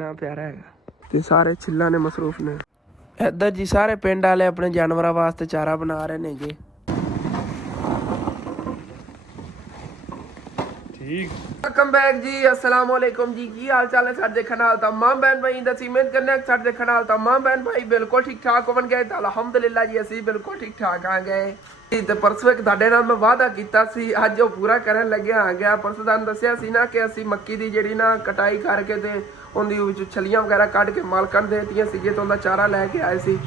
कितना प्यारा है ते सारे छिल्ला ने मसरूफ ने। इधर जी सारे पिंड वाले अपने जानवरों वास्ते चारा बना रहे ने जी। वेलकम बैक जी, अस्सलाम वालेकुम जी। की हाल चाल है साडे देखण वाले तमाम बहन भाई दा उम्मीद करने साडे देखण वाले तमाम बहन भाई बिल्कुल ठीक ठाक होवन गए। तो अलहमदुलिल्लाह जी असी बिल्कुल ठीक ठाक आ गए। ते परसों एक तुहाडे नाल मैं वादा कीता सी, अज वो पूरा करन लगे आ गया। परसों तुहानूं दस्सिया सी ना कि असी मक्की दी जिहड़ी ना कटाई करके ते उहदी विच छलियां वगैरह कढ के मालकां नूं देतियां सीगे ते उहदा चारा लैके आए सी।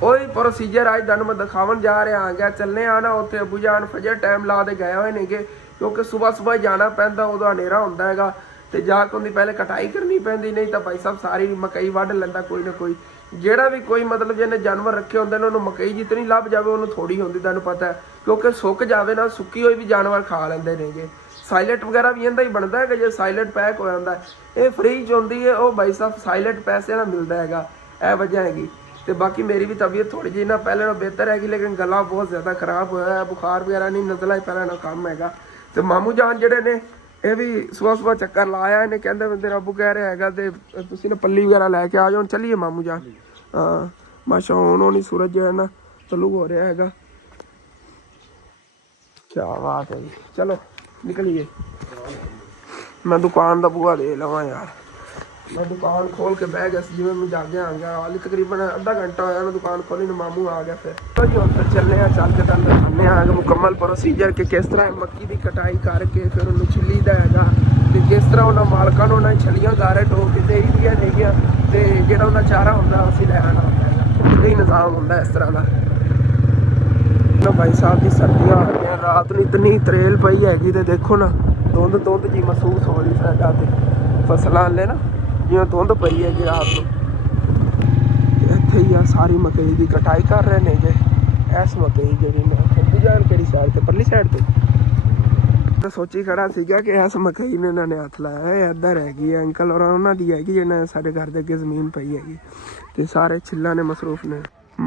ਉਹੀ प्रोसीजर अज तुहानूं मैं दिखावन जा रहा आ गया। चलने आ ना उत्थे अबू जान फजर टाइम ला के गए हुए नेगे, क्योंकि सुबह सुबह जाना पैंदा, उदों हनेरा हुंदा हैगा ते जाके उहदी पहले कटाई करनी पैंदी, नहीं तो भाई साहब सारी मकई वढ लैंदा कोई ना कोई। ਜਿਹੜਾ भी कोई मतलब जिन्हें जानवर रखे होंगे उन्होंने मकई जितनी लभ जाए उन्होंने थोड़ी होंगी, तुहानूं पता है, क्योंकि सुक जाए ना सुक्की हुई भी जानवर खा लेंदे नेगे। साइलेट वगैरह भी इहदा ही बनता है, जो साइलेट पैक हो जाता है ये फ्री च होंदी है, वो भाई साहब साइलेट पैसे ना मिलता हैगा, यह वजह हैगी। तो बाकी मेरी भी तबीयत थोड़ी जी ना पहले ना बेहतर हैगी, लेकिन गला बहुत ज़्यादा खराब होया है, बुखार वगैरह नहीं, नज़ला ही पहले ना काम हैगा। तो मामू जान ਜਿਹੜੇ ਨੇ ਇਹ भी सुबह सुबह चक्कर लाया, इन्हें कहते मेरे अबू कह रहे हैगा ते तुसीं ना पल्ली वगैरह लैके आ जाओ, चलिए मामू जान। हाँ माशा उन्होंने सूरज जो है ना तलू हो रहा हैगा। क्या बात है जी, चलो निकलिए। मैं दुकान का बूहा दे लवा यार, मैं दुकान खोल के बह गया जिवें मैं जागे आ गया। हाली तकरीबन आधा घंटा होया मैं दुकान खोली ने, मामू आ गया। फिर तो जी हम चलने चल के तुहानूं दिखाने आगे मुकम्मल प्रोसीजर कि किस तरह मक्की की कटाई करके फिर उन्होंने छिली दा हैगा ते किस तरह उन्होंने मालकां नूं उन्होंने छलियां गारे टोक के दे दियां नेगियां ते जिहड़ा उन्होंने चारा हुंदा असीं लै आना हुंदा है। यही निज़ाम हुंदा इस तरह का ना भाई साहब की। सर्दियां आ गई, रात नूं इतनी त्रेल पई हैगी ते देखो ना धुंध धुंध जी महसूस हो रही साडा ते फसलां हल्ले ना जिवें धुंध पई हैगी रात नूं। इत्थे ही आ सारी मकई की कटाई कर रहे ने जे। इस मकई जिहड़ी ना खब्बी जान किहड़ी साइड ते परली साइड ते सोची खड़ा सीगा कि इस मकई ने इन्होंने हथ लाया इधर हैगी अंकल और उन्होंने दी हैगी जिन्हें साढ़े घर के अगे जमीन पई हैगी ते सारे छिल्ला ने मसरूफ ने।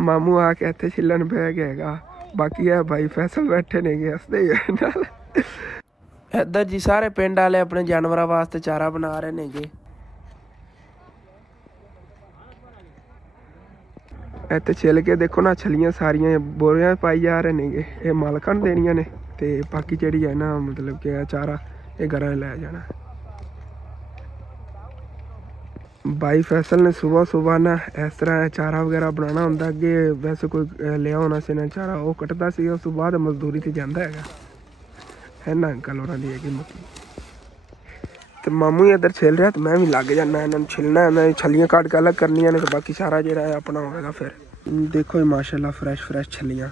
मामू आके इत्थे छिल्लण बह गया हैगा, बाकी है भाई फैसल बैठे ने गे हसदे ही। इधर जी सारे पिंड वाले अपने जानवरों वास्ते चारा बना रहे ने गे। इत्थे छिल के देखो ना छलियां सारियां बोरियां पाई जा रहे ने गे, ये मालकां नूं देनियां ने ते बाकी जिहड़ी है ना मतलब कि चारा ये घरां लै जाना। भाई फैसल ने सुबह सुबह ना इस तरह चारा वगैरह बनाना हुंदा, अगे वैसे कोई लिया होना सी ना चारा वो कटदा सी, उस तो बाद मजदूरी ते जांदा हैगा है ना अंकल होरां दी हैगी मक्की। तो मामू ही इधर छिल रहा तो मैं भी लग जाना इन्होंने छिलना है, मैं छलियां काट के अलग करनियां ने तो बाकी सारा जो है अपना होगा। फिर देखो ही माशाल्लाह फ्रैश फ्रैश छलियां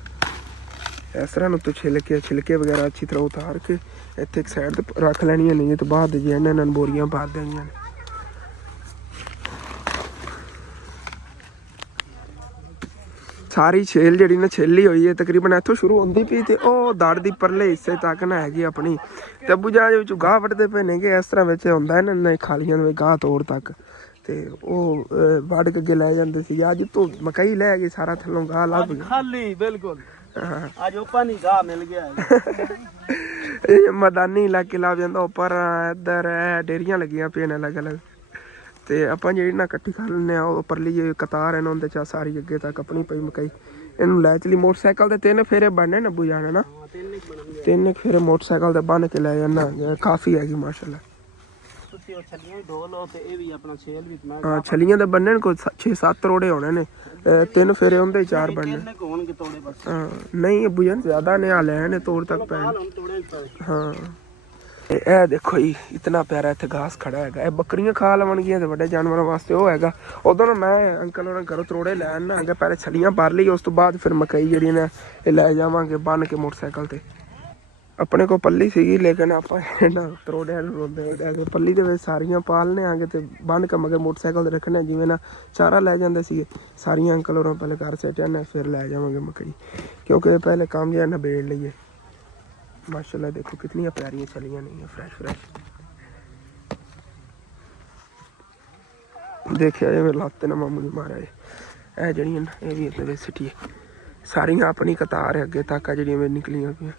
इस तरह तो छिलके वगैरह अच्छी तरह उतार के इतने एक साइड पर रख लैनियां नहीं तो बाद जो इन्होंने बोरियां पा देनियां ने। सारी छेल जी ना छेली हुई है तकरीबन इतों शुरू होंगी पी तो दड़ की परले हिस्से तक ना हैगी अपनी। तो अबू जान गाह वड्डदे पे ने इस तरह होंदा है ना खालियां गाह तोड़ तक ते ओ वड़ के अगे लै जांदे सी। अज तो मकई लै गई सारा थल्लों गाह लभ गया खाली बिल्कुल। आज ओपन ही गाह मिल गया है। मैदानी इलाके लभ जांदा उपर इधर डेरियां लगियां पे अलग अलग ते आपां जिहड़ी ना कट्ठी खा लैंदे आ उपरली कतार है ना उंदे च सारी अगे तक अपनी पई मकई इनू लै चली। मोटरसाइकिल ते 3 फेरे बनने न अबू जाना ना 3 फेरे मोटरसाइकिल ते बन के लै जाना, काफ़ी हैगी माशाल्लाह। हाँ छलियां ते बनने कोई 6-7 रोड़े होने ने, 3 फेरे होंदे 4 बनने। हाँ नहीं अबू जान ज्यादा ने हाले ने तोड़ तक पैन। हाँ ए देखो जी इतना प्यारा इत्थे घास खड़ा हैगा, ये बकरियां खा लवणगियां ते वड्डे जानवरों वास्ते वो हैगा। उदों ना मैं अंकल होरां घरों त्रोड़े लै आना अगे, पहले छलियां भर ली उस तो बाद फिर मकई जिहड़ी ने ये लै जावांगे बन के मोटरसाइकिल ते। अपने को पल्ली सीगी लेकिन आप ना त्रोड़े रोंदे पल्ली दे विच सारियां पालने आगे ते बन के मगर मोटरसाइकिल ते रखने जिवें ना चारा लै जांदे सी सारियां अंकल होरां पहले घर सेट आने फिर लै जावांगे मकई, क्योंकि पहले काम जो है ना बेड़ लईए। माशाल्लाह देखो कितनी प्यारियां छलियां नहीं है फ्रैश फ्रैश। देखिए ये मेरे लाते ना मामू जी मारा है जड़ियां ना ये भी इतने सिटी सारियां अपनी कतार है अगे तक जड़ियां मेरी निकलियां पे।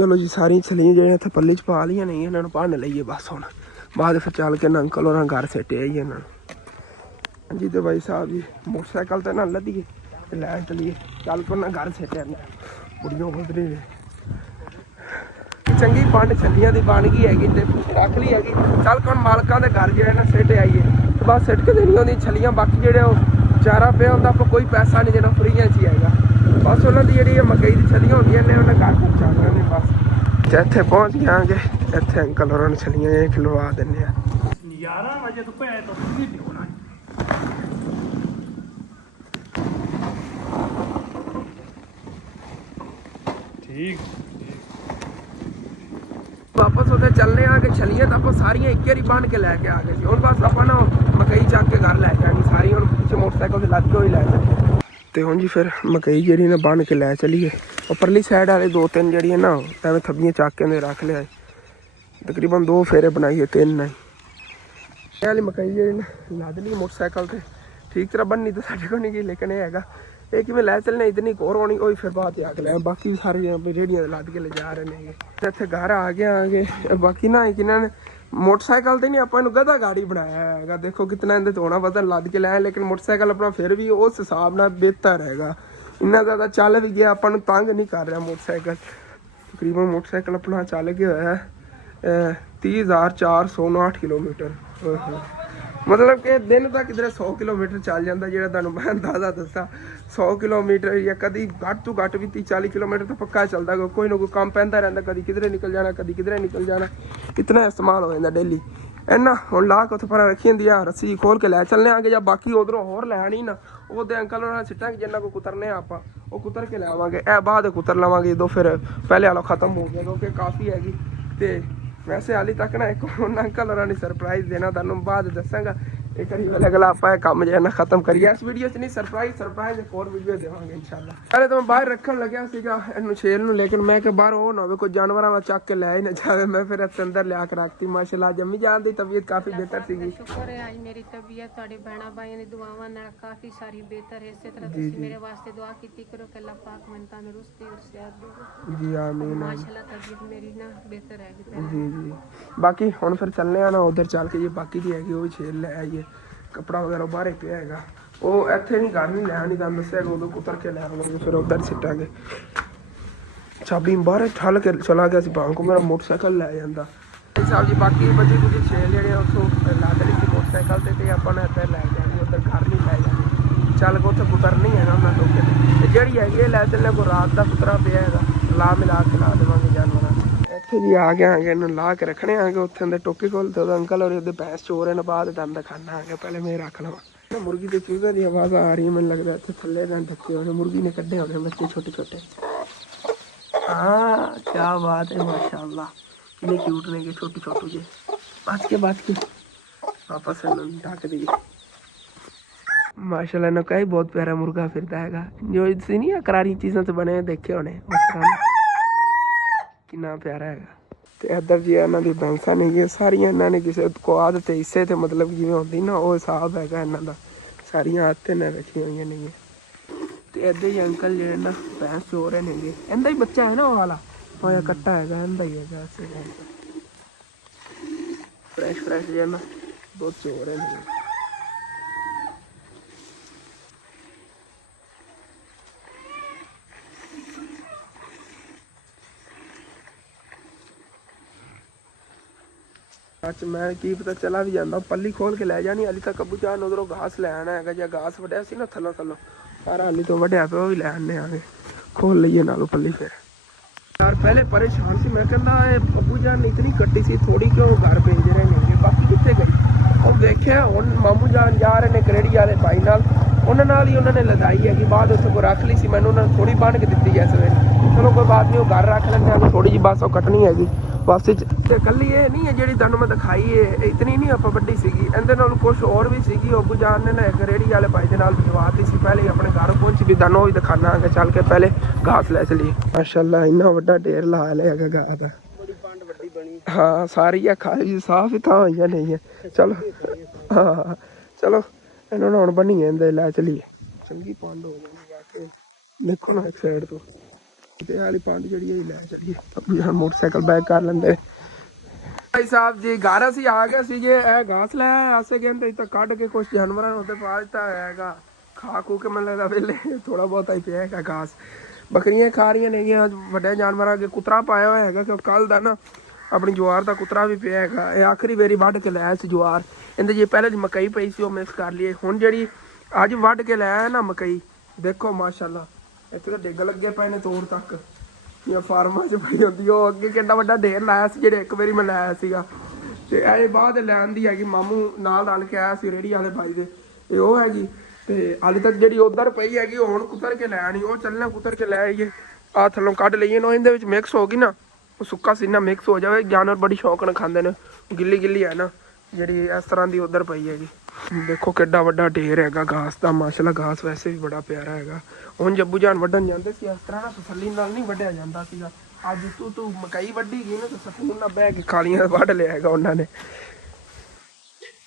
चलो जी सारी छलियां जो इतने पल्ली च पा लिया नहीं इन्होंने भन लीए बस हूँ बाद फिर चल के अंकल और घर सेटे आइए इन्होंने जी। तो भाई साहब जी मोटरसाइकिल तो ना लदिए लै चलिए चल के उन्हें घर सेटे बुढ़ियों गुजरी ने चंगी पंड छलियां की बन गई हैगी ते रख ली हैगी। चल के मालकों के घर जो है ना सिट आइए बस सिट के देनी होंगी छलियां बाकी जो चारा पे होंगे आप कोई पैसा नहीं देना फ्री च ही आएगा बस उन्होंने जी मकई की छलियां होंगे ने उन्हें घर पहुँचा देने बस। इतने पहुँच गए इतने अंकल और छलियां खिलवा देने 11 ਵਜੇ ਤੋਂ ਪੈ ਤੋਂ ਨਹੀਂ ਹੋਣਾ ठीक वापस उधर चलने आ गए छलियां तो आप सारिया एक ही बन के लैके आ गए हम बस आप ना मकई चक के घर लै जाएंगे सारी हम पिछले मोटरसाइकिल से लद के ही लै सकते तो हूँ जी फिर मकई जी ने बन के लै चलीए उपरली साइड वाले 2-3 जी ना एवं थब्बियां चक के रख लिया तकरीबन 2 फेरे बनाइए 3 नहीं वाली मकई जी ने लद ली मोटरसाइकिल से ठीक तरह बननी तो साढ़े को नहीं गई लेकिन यह है ये कि मैं लै चलने इतनी कोर होनी वही फिर बाद आके लै बाकी सारी रेहड़ियां लद के ले जा रहे हैं इतने घर आ गए बाकी ना कि इन्होंने मोटरसाइकिल तो नहीं आप गधा गाड़ी बनाया है देखो कितना इन्हें तो होना पता लद के लाया लेकिन मोटरसाइकिल अपना फिर भी उस हिसाब नाल बेहतर हैगा इन्ना ज़्यादा चल भी गया अपन तंग नहीं कर रहा मोटरसाइकिल तकरीबन मोटरसाइकिल अपना चल गया है 30,409 किलोमीटर मतलब कि दिन तक किधर 100 किलोमीटर चल जाता जो मैं अंदाजा दसा 100 किलोमीटर या कभी घट तो घट भी 30-40 किलोमीटर तो पक्का चलता कोई ना कोई काम पैंता रहता कभी किधरे निकल जाना कभी किधरे निकल जाना इतना इस्तेमाल हो जाता डेली इन्ना हम ला के उत्थे पर रखी होंगी रस्सी खोल के लै चलने आगे या बाकी उधरों होर लैनी ना वो अंकल उन्होंने सिट्टा जिन्ना को कुतरने आप वो कुतर के लियावे ए बाद कुतर लवेंगे जो फिर पहले वाला खत्म हो गया क्योंकि काफ़ी हैगी तो वैसे हाली तक ना एक अंकल और सरप्राइज देना तुहानू बाद दसांगा एक बार अगला आप काम जो है ना खत्म करिए इस वीडियो नहीं सरप्राइज एक और वीडियो देवांगे इंशाल्लाह। पहले तो मैं बाहर रखन लग्या सीगा इन्हू शेर नू लेकिन मैं कि बाहर हो ना हो कोई जानवर वाला चक के लै ही ना जाए मैं फिर इत्थे अंदर लिया के रखती माशाल्लाह जम्मी जान दी तबीयत काफ़ी बेहतर सीगी शुक्र है आज मेरी तबीयत ਤੁਹਾਡੇ ਭੈਣਾਂ ਭਾਈਆਂ ਦੀ ਦੁਆਵਾਂ ਨਾਲ ਕਾਫੀ ਸਾਰੀ ਬਿਹਤਰ ਹੈ ਇਸੇ ਤਰ੍ਹਾਂ ਤੁਸੀਂ ਮੇਰੇ ਵਾਸਤੇ ਦੁਆ ਕੀਤੀ ਕਰੋ ਕਿ ਅੱਲਾਹ ਪਾਕ ਮੈਨੂੰ ਤੰਦਰੁਸਤੀ ਔਰ ਸਿਹਤ ਦੇਵੇ जी आमीन ਮਾਸ਼ਾਅੱਲਾ ਤਬੀयत ਮੇਰੀ ਨਾ ਬਿਹਤਰ ਹੈ जी जी बाकी हुण फिर चलने आ ना उधर चल के जी बाकी दी हैगी वो भी छेल लै आइए कपड़ा वगैरह बाहर पिया हैगा वो इत्थे नहीं घर नहीं लैनी तुहानू दस्सिया उदों कुतर के लै आवांगे फिर उधर सिटांगे चाबी बाहर ठल के चला गया सी भां को मेरा मोटरसाइकिल लै जांदा साहब जी बाकी बची कुछ छेल जेहड़े उत्थों लद ली सी मोटरसाइकिल ते आपां ने इत्थे लै जानी उधर घर नहीं लै जानी चल के उत्थे कुतर नहीं है ना उन्हां लोकें ते जेहड़ी हैगी लै चलने कोई रात का कुतरा पिया हैगा ला मिला के ला देवांगे जानवरां इत्थे जी आ गए आगे इन्हूं ला के रखने आगे उत्थे अंदर टोके खोलते अंकल और ओहदे भैंस चोर ने बाद दंद खाना आ गया पहले मैं रख लवां मुर्गी के चूजे की आवाज़ आ रही है मैंने लगता इतने थले दंद ढके होने मुर्गी ने कड्ढे होने बच्चे छोटे छोटे हाँ क्या बात है माशाल्लाह कितने क्यूट ने के छोटे छोटे जे बच के वापस ढक दिए माशाल्लाह इन्हों का ही बहुत प्यारा मुर्गा फिरता है जो इसी नहीं करारी चीज़ों से बने देखे होने कितना प्यारा है तो इधर जी इन्हों की बैंसा नहीं सारिया इन्होंने किसी को आदत हिस्से तो मतलब जिवें होंदी ना वो हिसाब है इन्हों का सारिया आदतें ने रखी हुई नहीं तो इधर ही अंकल जो ना भैंस चोर है नहीं इनका ही बच्चा है ना वो वाला होया कट्टा है इनका ही है फ्रैश जो ना बहुत चोर है नहीं अच्छा मैं की पता चला भी जाता पल्ली खोल के लै जानी हाली तक अबू जान उधरों घास लै आना है जो घास वड्या सी ना थल्लों सारा हाली तो वड्या पे वो भी लै आने आगे खोल लीए नालों पल्ली फिर यार पहले परेशान सी मैं कहता अबू जान इतनी कट्टी सी थोड़ी क्यों घर भेज रहे नहीं बाकी कितने गई और देखिया हूँ मामू जान जा रहे हैं करेड़ी वाले भाई नाल उन्होंने ही उन्होंने लदाई है कि बाद उत्थे को रख ली सी मैंने उन्होंने थोड़ी बन के दी है सवेरे चलो कोई बात नहीं वो घर रख लेंगे थोड़ी जी बस वो कटनी हैगी वापसी कल ये नहीं है जी तुहानू मैं दिखाई है इतनी नहीं आप वड्डी सीगी इहदे नाल कुछ और भी सीगी अबू जान ने ना एक रेहड़ी वाले भाई के नाल भिजवा दी सी पहले ही अपने घर पहुंची भी तुहानू भी दिखाना आगे चल के पहले घास लै चलिए माशाल्लाह इन्ना वड्डा ढेर ला लिया गाय का हाँ सारी है खाई साफ ही था हुई नहीं है चलो हाँ चलो इन्होंने हुण बनी इहदे लै चलिए चंगी पंड हो जाएगी देखो ना एक साइड तो ਤੇ ਵਾਲੀ ਪੰਡ ਜਿਹੜੀ ਹੈ ਲੈ ਚੱਲੀਏ। ਅੱਬੂ ਜਾਨ ਮੋਟਰਸਾਈਕਲ ਬੈਕ ਕਰ ਲੈਂਦੇ। ਭਾਈ ਸਾਹਿਬ ਜੀ ਘਰ ਅਸੀਂ ਆ ਗਏ ਸੀ ਜੇ ਇਹ ਘਾਸ ਲੈ ਆਸੇ ਕਹਿੰਦੇ ਤਾਂ ਕੱਢ ਕੇ ਕੁਛ ਜਾਨਵਰਾਂ ਨੂੰ ਤੇ ਪਾ ਦਿੱਤਾ ਹੈਗਾ। ਖਾ ਖੂ ਕੇ ਮੈਨੂੰ ਲੱਗਦਾ ਵੇਲੇ ਥੋੜਾ ਬਹੁਤਾ ਹੀ ਪਿਆ ਹੈਗਾ ਘਾਸ। ਬੱਕਰੀਆਂ ਖਾ ਰਹੀਆਂ ਨੇਗੀਆਂ। ਵੱਡੇ ਜਾਨਵਰਾਂ ਅੱਗੇ ਕੁਤਰਾ ਪਾਇਆ ਹੋਇਆ ਹੈਗਾ ਕਿ ਕੱਲ ਦਾ ਨਾ ਆਪਣੀ ਜਵਾਰ ਦਾ ਕੁਤਰਾ ਵੀ ਪਿਆ ਹੈਗਾ। ਇਹ ਆਖਰੀ ਵਾਰੀ ਵੱਢ ਕੇ ਲਿਆਇਆ ਸੀ ਜਵਾਰ। ਇਹਦੇ ਜੇ ਪਹਿਲੇ ਦੀ ਮਕਈ ਪਈ ਸੀ ਉਹ ਮਿਕਸ ਕਰ ਲਈਏ। ਹੁਣ ਜਿਹੜੀ ਅੱਜ ਵੱਢ ਕੇ ਲਿਆਇਆ ਨਾ ਮਕਈ ਦੇਖੋ ਮਾਸ਼ਾਅੱਲਾ ਇੱਥੇ ਤਾਂ ਡਿੱਗ ਲੱਗੇ ਪਏ ਨੇ ਤੋੜ ਤੱਕ ਜਾਂ ਫਾਰਮਾਂ 'ਚ ਪਈ ਹੁੰਦੀ। ਉਹ ਅੱਗੇ ਕਿੰਨਾ ਵੱਡਾ ਢੇਰ ਲਾਇਆ ਸੀ ਜਿਹੜੇ ਇੱਕ ਵਾਰੀ ਮੈਂ ਲਾਇਆ ਸੀਗਾ। ਤੇ ਇਹ ਬਾਅਦ ਲੈਣ ਦੀ ਹੈਗੀ ਮਾਮੂ ਨਾਲ ਰਲ ਕੇ ਆਇਆ ਸੀ ਰੇਹੜੀ ਵਾਲੇ ਭਾਈ ਦੇ। ਇਹ ਉਹ ਹੈਗੀ ਤੇ ਹਾਲੇ ਤੱਕ ਜਿਹੜੀ ਉਧਰ ਪਈ ਹੈਗੀ ਉਹ ਹੁਣ ਕੁਤਰ ਕੇ ਲੈ ਆਣੀ। ਉਹ ਚੱਲਣਾ ਕੁਤਰ ਕੇ ਲੈ ਆਈਏ। ਆਹ ਥੱਲੋਂ ਕੱਢ ਲਈਏ ਨਾ ਇਹਦੇ ਵਿੱਚ ਮਿਕਸ ਹੋ ਗਈ ਨਾ ਉਹ ਸੁੱਕਾ ਸੀਨਾ ਮਿਕਸ ਹੋ ਜਾਵੇ। ਜਾਨਵਰ ਬੜੀ ਸ਼ੌਕ ਨਾਲ ਖਾਂਦੇ ਨੇ। ਗਿੱਲੀ ਗਿੱਲੀ ਹੈ ਨਾ ਜਿਹੜੀ ਇਸ ਤਰ੍ਹਾਂ ਦੀ ਉਧਰ ਪਈ ਹੈਗੀ। ਦੇਖੋ ਕਿੱਡਾ ਵੱਡਾ ਢੇਰ ਹੈਗਾ ਘਾਸ ਦਾ। ਮਾਸ਼ਾਅੱਲਾ ਘਾਸ ਵੈਸੇ ਵੀ ਬੜਾ ਪਿਆਰਾ ਹੈਗਾ। ਹੁਣ ਜੱਬੂ ਜਾਨ ਵੱਢਣ ਜਾਂਦੇ ਸੀ ਇਸ ਤਰ੍ਹਾਂ ਨਾ ਤਸੱਲੀ ਨਾਲ ਨਹੀਂ ਵੱਢਿਆ ਜਾਂਦਾ ਸੀਗਾ। ਅੱਜ ਤੂੰ ਮਕਈ ਵੱਢੀ ਗਈ ਨਾ ਤਾਂ ਸਕੂਨ ਨਾਲ ਬਹਿ ਕੇ ਖਾਲੀਆਂ ਵੱਢ ਲਿਆ ਹੈਗਾ ਉਹਨਾਂ ਨੇ।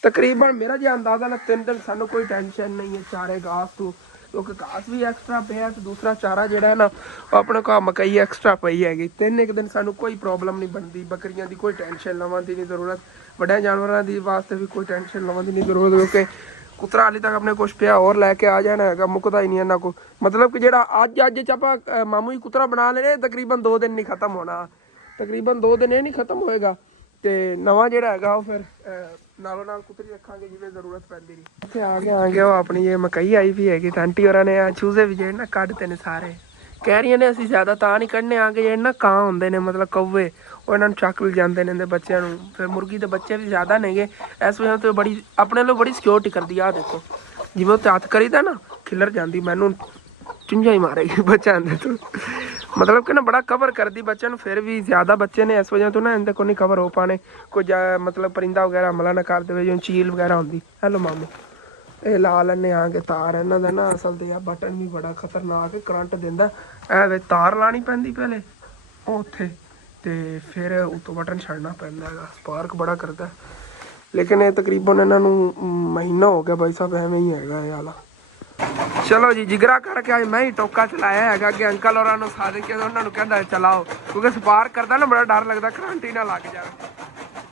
ਤਕਰੀਬਨ ਮੇਰਾ ਜੇ ਅੰਦਾਜ਼ਾ ਨਾ 3 ਦਿਨ ਸਾਨੂੰ ਕੋਈ ਟੈਨਸ਼ਨ ਨਹੀਂ ਹੈ ਚਾਰੇ ਘਾਸ ਤੋਂ ਕਿਉਂਕਿ ਘਾਸ ਵੀ ਐਕਸਟਰਾ ਪਿਆ ਤੇ ਦੂਸਰਾ ਚਾਰਾ ਜਿਹੜਾ ਹੈ ਨਾ ਉਹ ਆਪਣੇ ਕੋਲ ਮਕਈ ਐਕਸਟਰਾ ਪਈ ਹੈਗੀ। 3 ਦਿਨ ਸਾਨੂੰ ਕੋਈ ਪ੍ਰੋਬਲਮ ਨਹੀਂ ਬਣਦੀ। ਬੱਕਰੀਆਂ ਦੀ ਕੋਈ ਟੈਨਸ਼ਨ ਲਵਾਂ ਦੀ ਨਹੀਂ ਜ਼ਰੂਰਤ। ਵੱਡੇ ਜਾਨਵਰਾਂ ਦੀ ਵਾਸਤੇ ਵੀ ਕੋਈ ਟੈਨਸ਼ਨ ਲਵਾਂ ਦੀ ਨਹੀਂ ਜ਼ਰੂਰਤ ਕਿਉਂਕਿ ਕੁਤਰਾ ਹਾਲੇ ਤੱਕ ਆਪਣੇ ਕੁਛ ਪਿਆ ਹੋਰ ਲੈ ਕੇ ਆ ਜਾਣਾ ਹੈਗਾ। ਮੁੱਕਦਾ ਹੀ ਨਹੀਂ ਇਹਨਾਂ ਕੋਲ। ਮਤਲਬ ਕਿ ਜਿਹੜਾ ਅੱਜ 'ਚ ਆਪਾਂ ਮਾਮੂ ਹੀ ਕੁਤਰਾ ਬਣਾ ਲੈਣੇ ਤਕਰੀਬਨ 2 ਦਿਨ ਨਹੀਂ ਖਤਮ ਹੋਣਾ। ਤਕਰੀਬਨ 2 ਦਿਨ ਇਹ ਨਹੀਂ ਖਤਮ ਹੋਏਗਾ ਤੇ ਨਵਾਂ ਜਿਹੜਾ ਹੈਗਾ ਉਹ ਫਿਰ ਨਾਲੋਂ ਨਾਲ ਕੁਤਰੀ ਰੱਖਾਂਗੇ ਜਿਵੇਂ ਜ਼ਰੂਰਤ ਪੈਂਦੀ ਰਹੀ। ਇੱਥੇ ਆ ਗਏ ਉਹ ਆਪਣੀ ਇਹ ਮਕਈ ਆਈ ਵੀ ਹੈਗੀ। ਤਾਂ ਆਂਟੀ ਹੋਰਾਂ ਨੇ ਆ ਚੂਜ਼ੇ ਵੀ ਜਿਹੜੇ ਨਾ ਕੱਢਦੇ ਨੇ ਸਾਰੇ। ਕਹਿ ਰਹੀਆਂ ਨੇ ਅਸੀਂ ਜ਼ਿਆਦਾ ਤਾਂ ਨਹੀਂ ਕੱਢਣੇ ਆ ਕਿ ਜਿਹੜੇ ਨਾ ਕਾਂ ਹੁੰਦੇ ਨੇ ਮਤਲਬ ਕੌਵੇ ਉਹ ਇਹਨਾਂ ਨੂੰ ਚੱਕ ਵੀ ਜਾਂਦੇ ਨੇ ਇਹਦੇ ਬੱਚਿਆਂ ਨੂੰ। ਫਿਰ ਮੁਰਗੀ ਦੇ ਬੱਚੇ ਵੀ ਜ਼ਿਆਦਾ ਨੇਗੇ ਇਸ ਵਜ੍ਹਾ ਤੋਂ ਬੜੀ ਆਪਣੇ ਲਈ ਬੜੀ ਸਿਕਿਉਰਿਟੀ ਕਰਦੀ ਆ। ਦੇਖੋ ਜਿਵੇਂ ਉੱਤੇ ਹੱਥ ਕਰੀਦਾ ਨਾ ਖਿਲਰ ਜਾਂਦੀ ਮੈਨੂੰ ਚੁੰਝਾ ਹੀ ਮਾਰੇਗੀ ਬੱਚਿਆਂ ਦੇ ਤੋਂ। ਮਤਲਬ ਕਿ ਨਾ ਬੜਾ ਕਵਰ ਕਰਦੀ ਬੱਚਿਆਂ ਨੂੰ। ਫਿਰ ਵੀ ਜ਼ਿਆਦਾ ਬੱਚੇ ਨੇ ਇਸ ਵਜ੍ਹਾ ਤੋਂ ਨਾ ਇਹਦੇ ਕੋਲ ਨਹੀਂ ਕਵਰ ਹੋ ਪਾਣੇ। ਕੋਈ ਮਤਲਬ ਪਰਿੰਦਾ ਵਗੈਰਾ ਹਮਲਾ ਨਾ ਕਰ ਦੇਵੇ ਜਿਵੇਂ ਚੀਲ ਵਗੈਰਾ ਹੁੰਦੀ। ਹੈਲੋ ਮਾਮੂ ਇਹ ਲਾ ਲੈਣੇ ਆ ਕੇ ਤਾਰ ਇਹਨਾਂ ਦਾ ਨਾ ਅਸਲ ਤੇ ਆ ਬਟਨ ਵੀ ਬੜਾ ਖਤਰਨਾਕ ਕਰੰਟ ਦਿੰਦਾ। ਇਹ ਵੇ ਤਾਰ ਲਾਣੀ ਪੈਂਦੀ ਪਹਿਲੇ ਉਹ ਉੱਥੇ ਤੇ ਫਿਰ ਉੱਤੋਂ ਬਟਨ ਛੱਡਣਾ ਪੈਂਦਾ ਹੈਗਾ। ਸਪਾਰਕ ਬੜਾ ਕਰਦਾ ਲੇਕਿਨ ਇਹ ਤਕਰੀਬਨ ਇਹਨਾਂ ਨੂੰ ਮਹੀਨਾ ਹੋ ਗਿਆ ਭਾਈ ਸਾਹਿਬ ਐਵੇਂ ਹੀ ਹੈਗਾ ਇਹ ਵਾਲਾ। ਚਲੋ ਜੀ ਜਿਗਰਾ ਕਰਕੇ ਅੱਜ ਮੈਂ ਹੀ ਟੋਕਾ ਚਲਾਇਆ ਹੈਗਾ ਕਿ ਅੰਕਲ ਹੋਰਾਂ ਨੂੰ ਸਾਧ ਕੇ ਉਹਨਾਂ ਨੂੰ ਕਹਿੰਦਾ ਚਲਾਓ ਕਿਉਂਕਿ ਸਪਾਰਕ ਕਰਦਾ ਨਾ ਬੜਾ ਡਰ ਲੱਗਦਾ ਕਰੰਟ ਹੀ ਨਾ ਲੱਗ ਜਾਵੇ।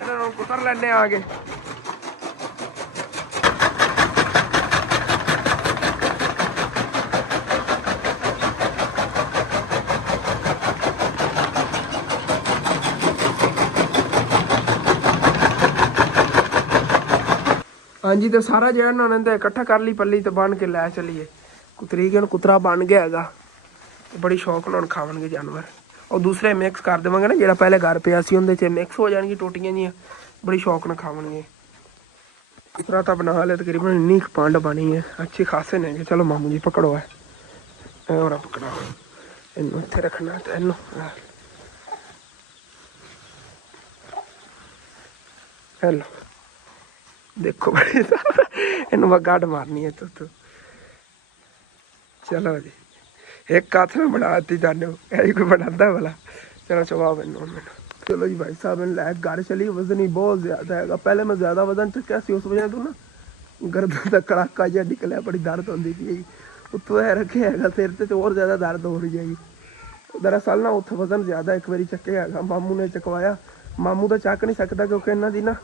ਇਹਨਾਂ ਨੂੰ ਕੁਤਰ ਲੈਣੇ ਆ ਗਏ। ਹਾਂਜੀ ਤੇ ਸਾਰਾ ਜਿਹੜਾ ਨਾ ਉਹਨਾਂ ਨੇ ਇਕੱਠਾ ਕਰ ਲਈ ਪੱਲੀ ਤੇ ਬੰਨ ਕੇ ਲੈ ਚਲੀਏ। ਕੁਤਰੀ ਨੂੰ ਕੁਤਰਾ ਬਣ ਗਿਆ ਹੈਗਾ ਤੇ ਬੜੀ ਸ਼ੌਕ ਨਾਲ ਖਾਵਣਗੇ ਜਾਨਵਰ। ਉਹ ਦੂਸਰੇ ਮਿਕਸ ਕਰ ਦੇਵਾਂਗੇ ਨਾ ਜਿਹੜਾ ਪਹਿਲੇ ਘਰ ਪਿਆ ਸੀ ਉਹਦੇ 'ਚ ਮਿਕਸ ਹੋ ਜਾਣਗੀ ਟੋਟੀਆਂ ਜੀਆਂ ਬੜੀ ਸ਼ੌਕ ਨਾਲ ਖਾਵਣਗੇ। ਕੁਤਰਾ ਤਾਂ ਬਣਾ ਲਿਆ ਤਕਰੀਬਨ ਇੰਨੀ ਕੁ ਪੰਡ ਬਣੀ ਹੈ ਅੱਛੇ ਖਾਸੇ ਨੇਗੇ। ਚਲੋ ਮਾਮੂ ਜੀ ਪਕੜੋ ਹੈ ਹੋਰ ਪਕੜਾ ਇਹਨੂੰ ਇੱਥੇ ਰੱਖਣਾ ਤੇ ਇਹਨੂੰ ਹੈਲੋ ਦੇਖੋ ਬੜੀ ਇਹਨੂੰ ਮੈਂ ਗੱਡ ਮਾਰਨੀ ਹੈ ਤੂੰ। ਚਲੋ ਜੀ ਇੱਕ ਹੱਥ ਨਾਲ ਬਣਾ ਦਿੱਤੀ ਤੁਹਾਨੂੰ ਇਹ ਕੋਈ ਬਣਾਉਂਦਾ ਭਲਾ। ਚਲੋ ਚਵਾ ਮੈਨੂੰ ਚਲੋ ਜੀ ਭਾਈ ਸਾਹਿਬ ਨੇ ਲੈ ਘਰ ਚਲੀ। ਵਜ਼ਨ ਹੀ ਬਹੁਤ ਜ਼ਿਆਦਾ ਹੈਗਾ। ਪਹਿਲੇ ਮੈਂ ਜ਼ਿਆਦਾ ਵਜ਼ਨ ਚੁੱਕਿਆ ਸੀ ਉਸ ਵਜ੍ਹਾ ਤੋਂ ਨਾ ਗਰਦਨ ਦਾ ਕੜਾਕਾ ਜਿਹਾ ਨਿਕਲਿਆ ਬੜੀ ਦਰਦ ਹੁੰਦੀ ਸੀ। ਉੱਤੋਂ ਇਹ ਰੱਖਿਆ ਹੈਗਾ ਸਿਰ ਤੇ ਹੋਰ ਜ਼ਿਆਦਾ ਦਰਦ ਹੋ ਰਹੀ ਹੈਗੀ। ਦਰਅਸਲ ਨਾ ਉੱਥੇ ਵਜ਼ਨ ਜ਼ਿਆਦਾ ਇੱਕ ਵਾਰੀ ਚੱਕਿਆ ਹੈਗਾ ਮਾਮੂ ਨੇ ਚਕਵਾਇਆ। ਮਾਮੂ ਤਾਂ ਚੱਕ ਨਹੀਂ ਸਕਦਾ ਕਿਉਂਕਿ ਇਹਨਾਂ ਦੀ ਨਾ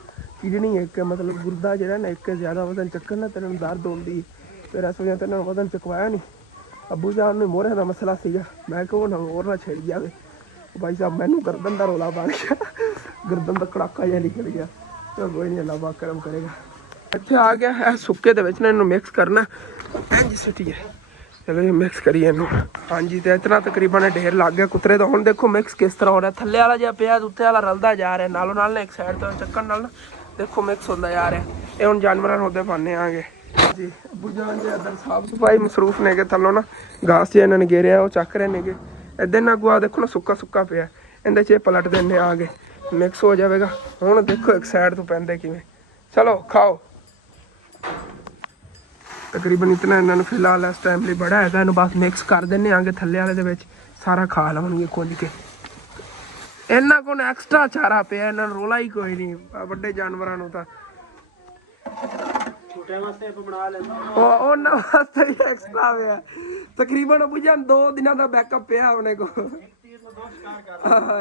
ਕਿਡਨੀ ਇੱਕ ਮਤਲਬ ਗੁਰਦਾ ਜਿਹੜਾ ਨਾ ਇੱਕ ਜ਼ਿਆਦਾ ਵਜ਼ਨ ਚੱਕਣ ਨਾਲ ਤੈਨੂੰ ਦਰਦ ਹੁੰਦੀ। ਫਿਰ ਇਸ ਵਜ੍ਹਾ ਤੇ ਇਹਨਾਂ ਵਜ਼ਨ ਚਕਵਾਇਆ ਨਹੀਂ। ਅੱਬੂ ਜਾਨ ਨੂੰ ਮੋਹਰੇ ਦਾ ਮਸਲਾ ਸੀਗਾ ਮੈਂ ਕਿਹਾ ਉਹ ਨਾ ਹੋਰ ਨਾ ਛਿੜ ਜਾਵੇ। ਭਾਈ ਸਾਹਿਬ ਮੈਨੂੰ ਗਰਦਨ ਦਾ ਰੌਲਾ ਬਣ ਗਿਆ। ਗਰਦਨ ਦਾ ਕੜਾਕਾ ਜਿਹਾ ਨਿਕਲ ਗਿਆ। ਚਲੋ ਕੋਈ ਨਹੀਂ ਅੱਲਾ ਕਰਮ ਕਰੇਗਾ। ਇੱਥੇ ਆ ਗਿਆ ਹੈ ਸੁੱਕੇ ਦੇ ਵਿੱਚ ਨਾ ਇਹਨੂੰ ਮਿਕਸ ਕਰਨਾ ਇੰਝ ਸਿੱਟੀ ਹੈ। ਚਲੋ ਜੀ ਮਿਕਸ ਕਰੀਏ ਇਹਨੂੰ। ਹਾਂਜੀ ਤੇ ਇਤਨਾ ਤਕਰੀਬਨ ਢੇਰ ਲੱਗ ਗਿਆ ਕੁਤਰੇ ਦਾ। ਹੁਣ ਦੇਖੋ ਮਿਕਸ ਕਿਸ ਤਰ੍ਹਾਂ ਹੋ ਰਿਹਾ। ਥੱਲੇ ਵਾਲਾ ਜਿਹਾ ਪਿਆ ਉੱਤੇ ਵਾਲਾ ਰਲਦਾ ਜਾ ਰਿਹਾ ਨਾਲੋਂ ਨਾਲ ਨਾ ਇੱਕ ਸਾਈਡ ਤੋਂ ਚੱਕਣ ਨਾਲ ਨਾ ਦੇਖੋ ਮਿਕਸ ਹੁੰਦਾ ਜਾ ਰਿਹਾ। ਇਹ ਹੁਣ ਜਾਨਵਰਾਂ ਨੂੰ ਉਹਦੇ ਪਾਉਂਦੇ ਆਗੇ ਜੀ। ਅੱਬੂ ਜਾਨ ਦੇ ਅੰਦਰ ਸਾਫ ਸਫਾਈ ਮਸਰੂਫ ਨੇਗੇ। ਥੱਲੋਂ ਨਾ ਘਾਸ ਜਿਹਾ ਇਹਨਾਂ ਨੇ ਘੇਰਿਆ ਉਹ ਚੱਕ ਰਹੇ ਨੇਗੇ। ਇੱਧਰ ਨਾ ਗੁਆ ਦੇਖੋ ਨਾ ਸੁੱਕਾ ਸੁੱਕਾ ਪਿਆ ਇਹਦੇ 'ਚ ਪਲਟ ਦਿੰਦੇ ਆ ਗਏ ਮਿਕਸ ਹੋ ਜਾਵੇਗਾ। ਹੁਣ ਦੇਖੋ ਇੱਕ ਸਾਈਡ ਤੋਂ ਪੈਂਦੇ ਕਿਵੇਂ। ਚਲੋ ਖਾਓ। ਤਕਰੀਬਨ ਇਤਨਾ ਇਹਨਾਂ ਨੂੰ ਫਿਲਹਾਲ ਇਸ ਟਾਈਮ ਲਈ ਬੜਾ ਹੈਗਾ। ਇਹਨੂੰ ਬਸ ਮਿਕਸ ਕਰ ਦਿੰਦੇ ਆਗੇ ਥੱਲੇ ਵਾਲੇ ਦੇ ਵਿੱਚ ਸਾਰਾ ਖਾ ਲਵਣਗੇ ਕੁੱਝ ਕੇ। ਇਹਨਾਂ ਕੋਲ ਐਕਸਟਰਾ ਚਾਰਾ ਪਿਆ ਇਹਨਾਂ ਨੂੰ ਰੋਲਾ ਹੀ ਕੋਈ ਨਹੀਂ। ਵੱਡੇ ਜਾਨਵਰਾਂ ਨੂੰ ਤਾਂ ਛੋਟਿਆਂ ਵਾਸਤੇ ਆਪਾਂ ਬਣਾ ਲੈਂਦੇ ਉਹਨਾਂ ਵਾਸਤੇ ਵੀ ਐਕਸਟਰਾ ਹੋਇਆ ਤਕਰੀਬਨ ਅਬੂ ਜਾਨ 2 ਦਿਨਾਂ ਦਾ ਬੈਕਅਪ ਪਿਆ ਆਪਣੇ ਕੋਲ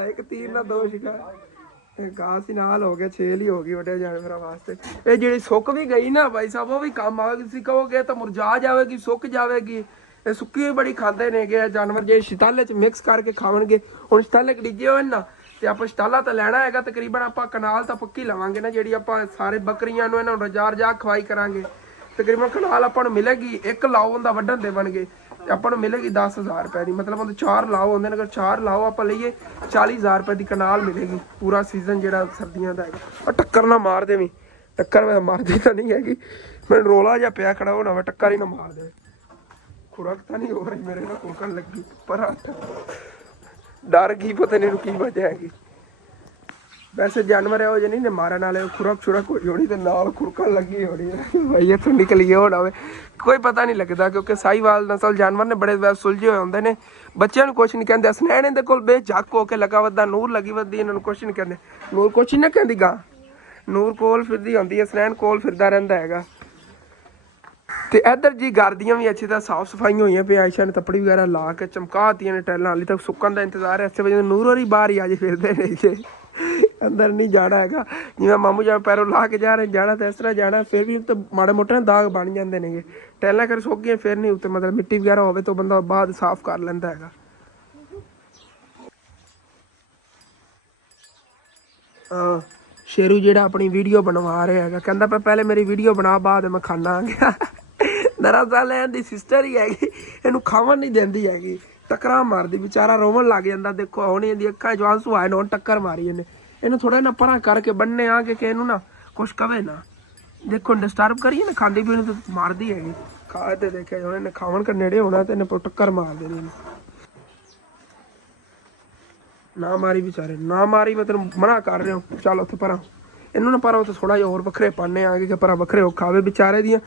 ਇੱਕ ਤੀਰ ਨਾਲ 2 ਸ਼ਿਕਾਰ ਗਾਸ ਹੀ ਨਾਲ ਹੋ ਗਿਆ 6 ਹੀ ਹੋ ਗਈ ਵੱਡੇ ਜਾਨਵਰਾਂ ਵਾਸਤੇ ਇਹ ਜਿਹੜੀ ਸੁੱਕ ਵੀ ਗਈ ਨਾ ਭਾਈ ਸਾਹਿਬ ਉਹ ਵੀ ਕੰਮ ਆਵੇਗੀ ਤੁਸੀਂ ਕਹੋਗੇ ਤਾਂ ਮੁਰਝਾ ਜਾਵੇਗੀ ਸੁੱਕ ਜਾਵੇਗੀ ਇਹ ਸੁੱਕੀ ਵੀ ਬੜੀ ਖਾਂਦੇ ਨੇਗੇ ਜਾਨਵਰ ਜੇ ਸ਼ਤਾਲੇ ਚ ਮਿਕਸ ਕਰਕੇ ਖਾਵਣਗੇ ਹੁਣ ਸ਼ਤਾਲੇ ਡਿੱਗੇ ਹੋਏ ਨਾ ਤੇ ਆਪਾਂ ਸ਼ਤਾਲਾ ਤਾਂ ਲੈਣਾ ਹੈਗਾ ਤਕਰੀਬਨ ਆਪਾਂ ਕਨਾਲ ਤਾਂ ਪੱਕੀ ਲਵਾਂਗੇ ਨਾ ਜਿਹੜੀ ਆਪਾਂ ਸਾਰੇ ਬੱਕਰੀਆਂ ਨੂੰ ਇਹਨਾਂ ਨੂੰ ਰਜਾ ਖਵਾਈ ਕਰਾਂਗੇ ਤਕਰੀਬਨ ਕਨਾਲ ਆਪਾਂ ਨੂੰ ਮਿਲੇਗੀ 1 ਲਾਓ ਹੁੰਦਾ ਵੱਢਣ ਦੇ ਬਣਗੇ ਤੇ ਆਪਾਂ ਨੂੰ ਮਿਲੇਗੀ 10,000 ਰੁਪਏ ਦੀ ਮਤਲਬ ਉਹਦੇ 4 ਲਾਓ ਹੁੰਦੇ ਨੇ ਅਗਰ 4 ਲਾਓ ਆਪਾਂ ਲਈਏ 40,000 ਰੁਪਏ ਦੀ ਕਨਾਲ ਮਿਲੇਗੀ ਪੂਰਾ ਸੀਜ਼ਨ ਜਿਹੜਾ ਸਰਦੀਆਂ ਦਾ ਹੈਗਾ ਆ ਟੱਕਰ ਨਾ ਮਾਰ ਦੇਵੀਂ ਟੱਕਰ ਮੈਂ ਮਾਰਦੀ ਤਾਂ ਨਹੀਂ ਹੈਗੀ ਮੈਨੂੰ ਰੋਲਾ ਜਿਹਾ ਪਿਆ ਖੜਾ ਹੋਣਾ ਵਾ ਟੱਕਰ ਹੀ ਨਾ ਮਾਰ ਦੇ ਖੁਰਾਕ ਤਾਂ ਨਹੀਂ ਹੋ ਰਹੀ ਮੇਰੇ ਨਾਲ ਖੁਰਕਣ ਲੱਗੀ ਪਰ ਡਰ ਗਈ ਪਤਾ ਨਹੀਂ ਕੀ ਵਜ੍ਹਾ ਹੈਗੀ ਵੈਸੇ ਜਾਨਵਰ ਇਹੋ ਜਿਹੇ ਨਹੀਂ ਨੇ ਮਾਰਨ ਵਾਲੇ ਖੁਰਾਕ ਹੋਈ ਹੋਣੀ ਤੇ ਨਾਲ ਖੁਰਕਣ ਲੱਗੀ ਹੋਣੀ ਭਾਈ ਇੱਥੋਂ ਨਿਕਲੀਏ ਹੋਣਾ ਹੋਵੇ ਕੋਈ ਪਤਾ ਨਹੀਂ ਲੱਗਦਾ ਕਿਉਂਕਿ ਸਾਹੀਵਾਲ ਨਸਲ ਜਾਨਵਰ ਨੇ ਬੜੇ ਵੈਸੇ ਸੁਲਝੇ ਹੋਏ ਹੁੰਦੇ ਨੇ ਬੱਚਿਆਂ ਨੂੰ ਕੁਛ ਨਹੀਂ ਕਹਿੰਦੇ ਅਸਨੈਣ ਇਹਦੇ ਕੋਲ ਬੇਝੱਕ ਹੋ ਕੇ ਲੱਗਾ ਵੱਧਾ ਨੂਰ ਲੱਗੀ ਵੱਧਦੀ ਇਹਨਾਂ ਨੂੰ ਕੁਛ ਨਹੀਂ ਕਹਿੰਦੇ ਨੂਰ ਕੁਛ ਨਹੀਂ ਕਹਿੰਦੀ ਗਾਂ ਨੂਰ ਕੋਲ ਫਿਰਦੀ ਹੁੰਦੀ ਅਸਨੈਣ ਕੋਲ ਫਿਰਦਾ ਰਹਿੰਦਾ ਹੈਗਾ ਤੇ ਇੱਧਰ ਜੀ ਘਰ ਦੀਆਂ ਵੀ ਅੱਛੀ ਤਰ੍ਹਾਂ ਸਾਫ ਸਫਾਈਆਂ ਹੋਈਆਂ ਪਈ ਆਇਸ਼ਾ ਨੇ ਤੱਪੜੀ ਵਗੈਰਾ ਲਾ ਕੇ ਚਮਕਾਤੀਆਂ ਨੇ ਟੈਲਾਂ ਹਾਲੇ ਤੱਕ ਸੁੱਕਣ ਦਾ ਇੰਤਜ਼ਾਰ ਹੈ ਇਸੇ ਵਜ੍ਹਾ ਨੂਰ ਹੋਰੀ ਬਾਹਰ ਹੀ ਅੱਜ ਫਿਰਦੇ ਨੇ ਜੇ ਅੰਦਰ ਨਹੀਂ ਜਾਣਾ ਹੈਗਾ ਜਿਵੇਂ ਮਾਮੂ ਜਾਂ ਪੈਰੋਂ ਲਾ ਕੇ ਜਾ ਰਹੇ ਜਾਣਾ ਤਾਂ ਇਸ ਤਰ੍ਹਾਂ ਜਾਣਾ ਫਿਰ ਵੀ ਉੱਤੇ ਮਾੜੇ ਮੋਟੇ ਦਾਗ ਬਣ ਜਾਂਦੇ ਨੇਗੇ ਟੈਲਾਂ ਕਰ ਸੁੱਕ ਗਈਆਂ ਫਿਰ ਨਹੀਂ ਉੱਤੇ ਮਤਲਬ ਮਿੱਟੀ ਵਗੈਰਾ ਹੋਵੇ ਤਾਂ ਬੰਦਾ ਬਾਅਦ ਸਾਫ਼ ਕਰ ਲੈਂਦਾ ਹੈਗਾ ਸ਼ੇਰੂ ਜਿਹੜਾ ਆਪਣੀ ਵੀਡੀਓ ਬਣਵਾ ਰਿਹਾ ਹੈਗਾ ਕਹਿੰਦਾ ਪਹਿਲੇ ਮੇਰੀ ਵੀਡੀਓ ਬਣਾ ਬਾਅਦ ਮੈਂ ਖਾਣਾ ਆ ਗਿਆ ਦਰਅਸਲ ਇਹਦੀ ਸਿਸਟਰ ਹੀ ਹੈਗੀ ਇਹਨੂੰ ਖਾਵਣ ਨਹੀਂ ਦਿੰਦੀ ਹੈਗੀ ਟੱਕਰਾਂ ਮਾਰਦੀ ਵਿਚਾਰਾ ਰੋਵਣ ਲੱਗ ਜਾਂਦਾ ਦੇਖੋ ਹੁਣ ਇਹਦੀ ਅੱਖਾਂ ਚ ਆਂਸੂ ਆਏ ਨੇ ਹੁਣ ਟੱਕਰ ਮਾਰੀ ਇਹਨੂੰ ਥੋੜਾ ਨਾ ਪਰਾਂ ਕਰਕੇ ਬੰਨੇ ਆ ਕੇ ਇਹਨੂੰ ਨਾ ਕੁਛ ਕਵੇ ਨਾ ਦੇਖੋ ਡਿਸਟਰਬ ਕਰੀਏ ਨਾ ਖਾਂਦੀ ਪੀਣੀ ਤਾਂ ਮਾਰਦੀ ਹੈਗੀ ਖਾ ਤੇ ਦੇਖਿਆ ਹੁਣ ਇਹਨੇ ਖਾਵਣ ਕਰ ਨੇੜੇ ਹੋਣਾ ਤੇ ਇਹਨੇ ਟੱਕਰ ਮਾਰ ਦੇਣੀ ਨਾ ਮਾਰੀ ਵਿਚਾਰੇ ਨਾ ਮਾਰੀ ਮੈਂ ਤੈਨੂੰ ਮਨਾ ਕਰ ਰਿਹਾ ਚੱਲ ਉੱਥੇ ਪਰਾਂ ਇਹਨੂੰ ਨਾ ਪਰਾਂ ਉੱਥੇ ਥੋੜਾ ਜਿਹਾ ਹੋਰ ਵੱਖਰੇ ਪਾਣੇ ਆ ਕਿ ਪਰਾਂ ਵੱਖਰੇ ਉਹ ਖਾਵੇ ਵਿਚਾਰੇ ਦੀਆਂ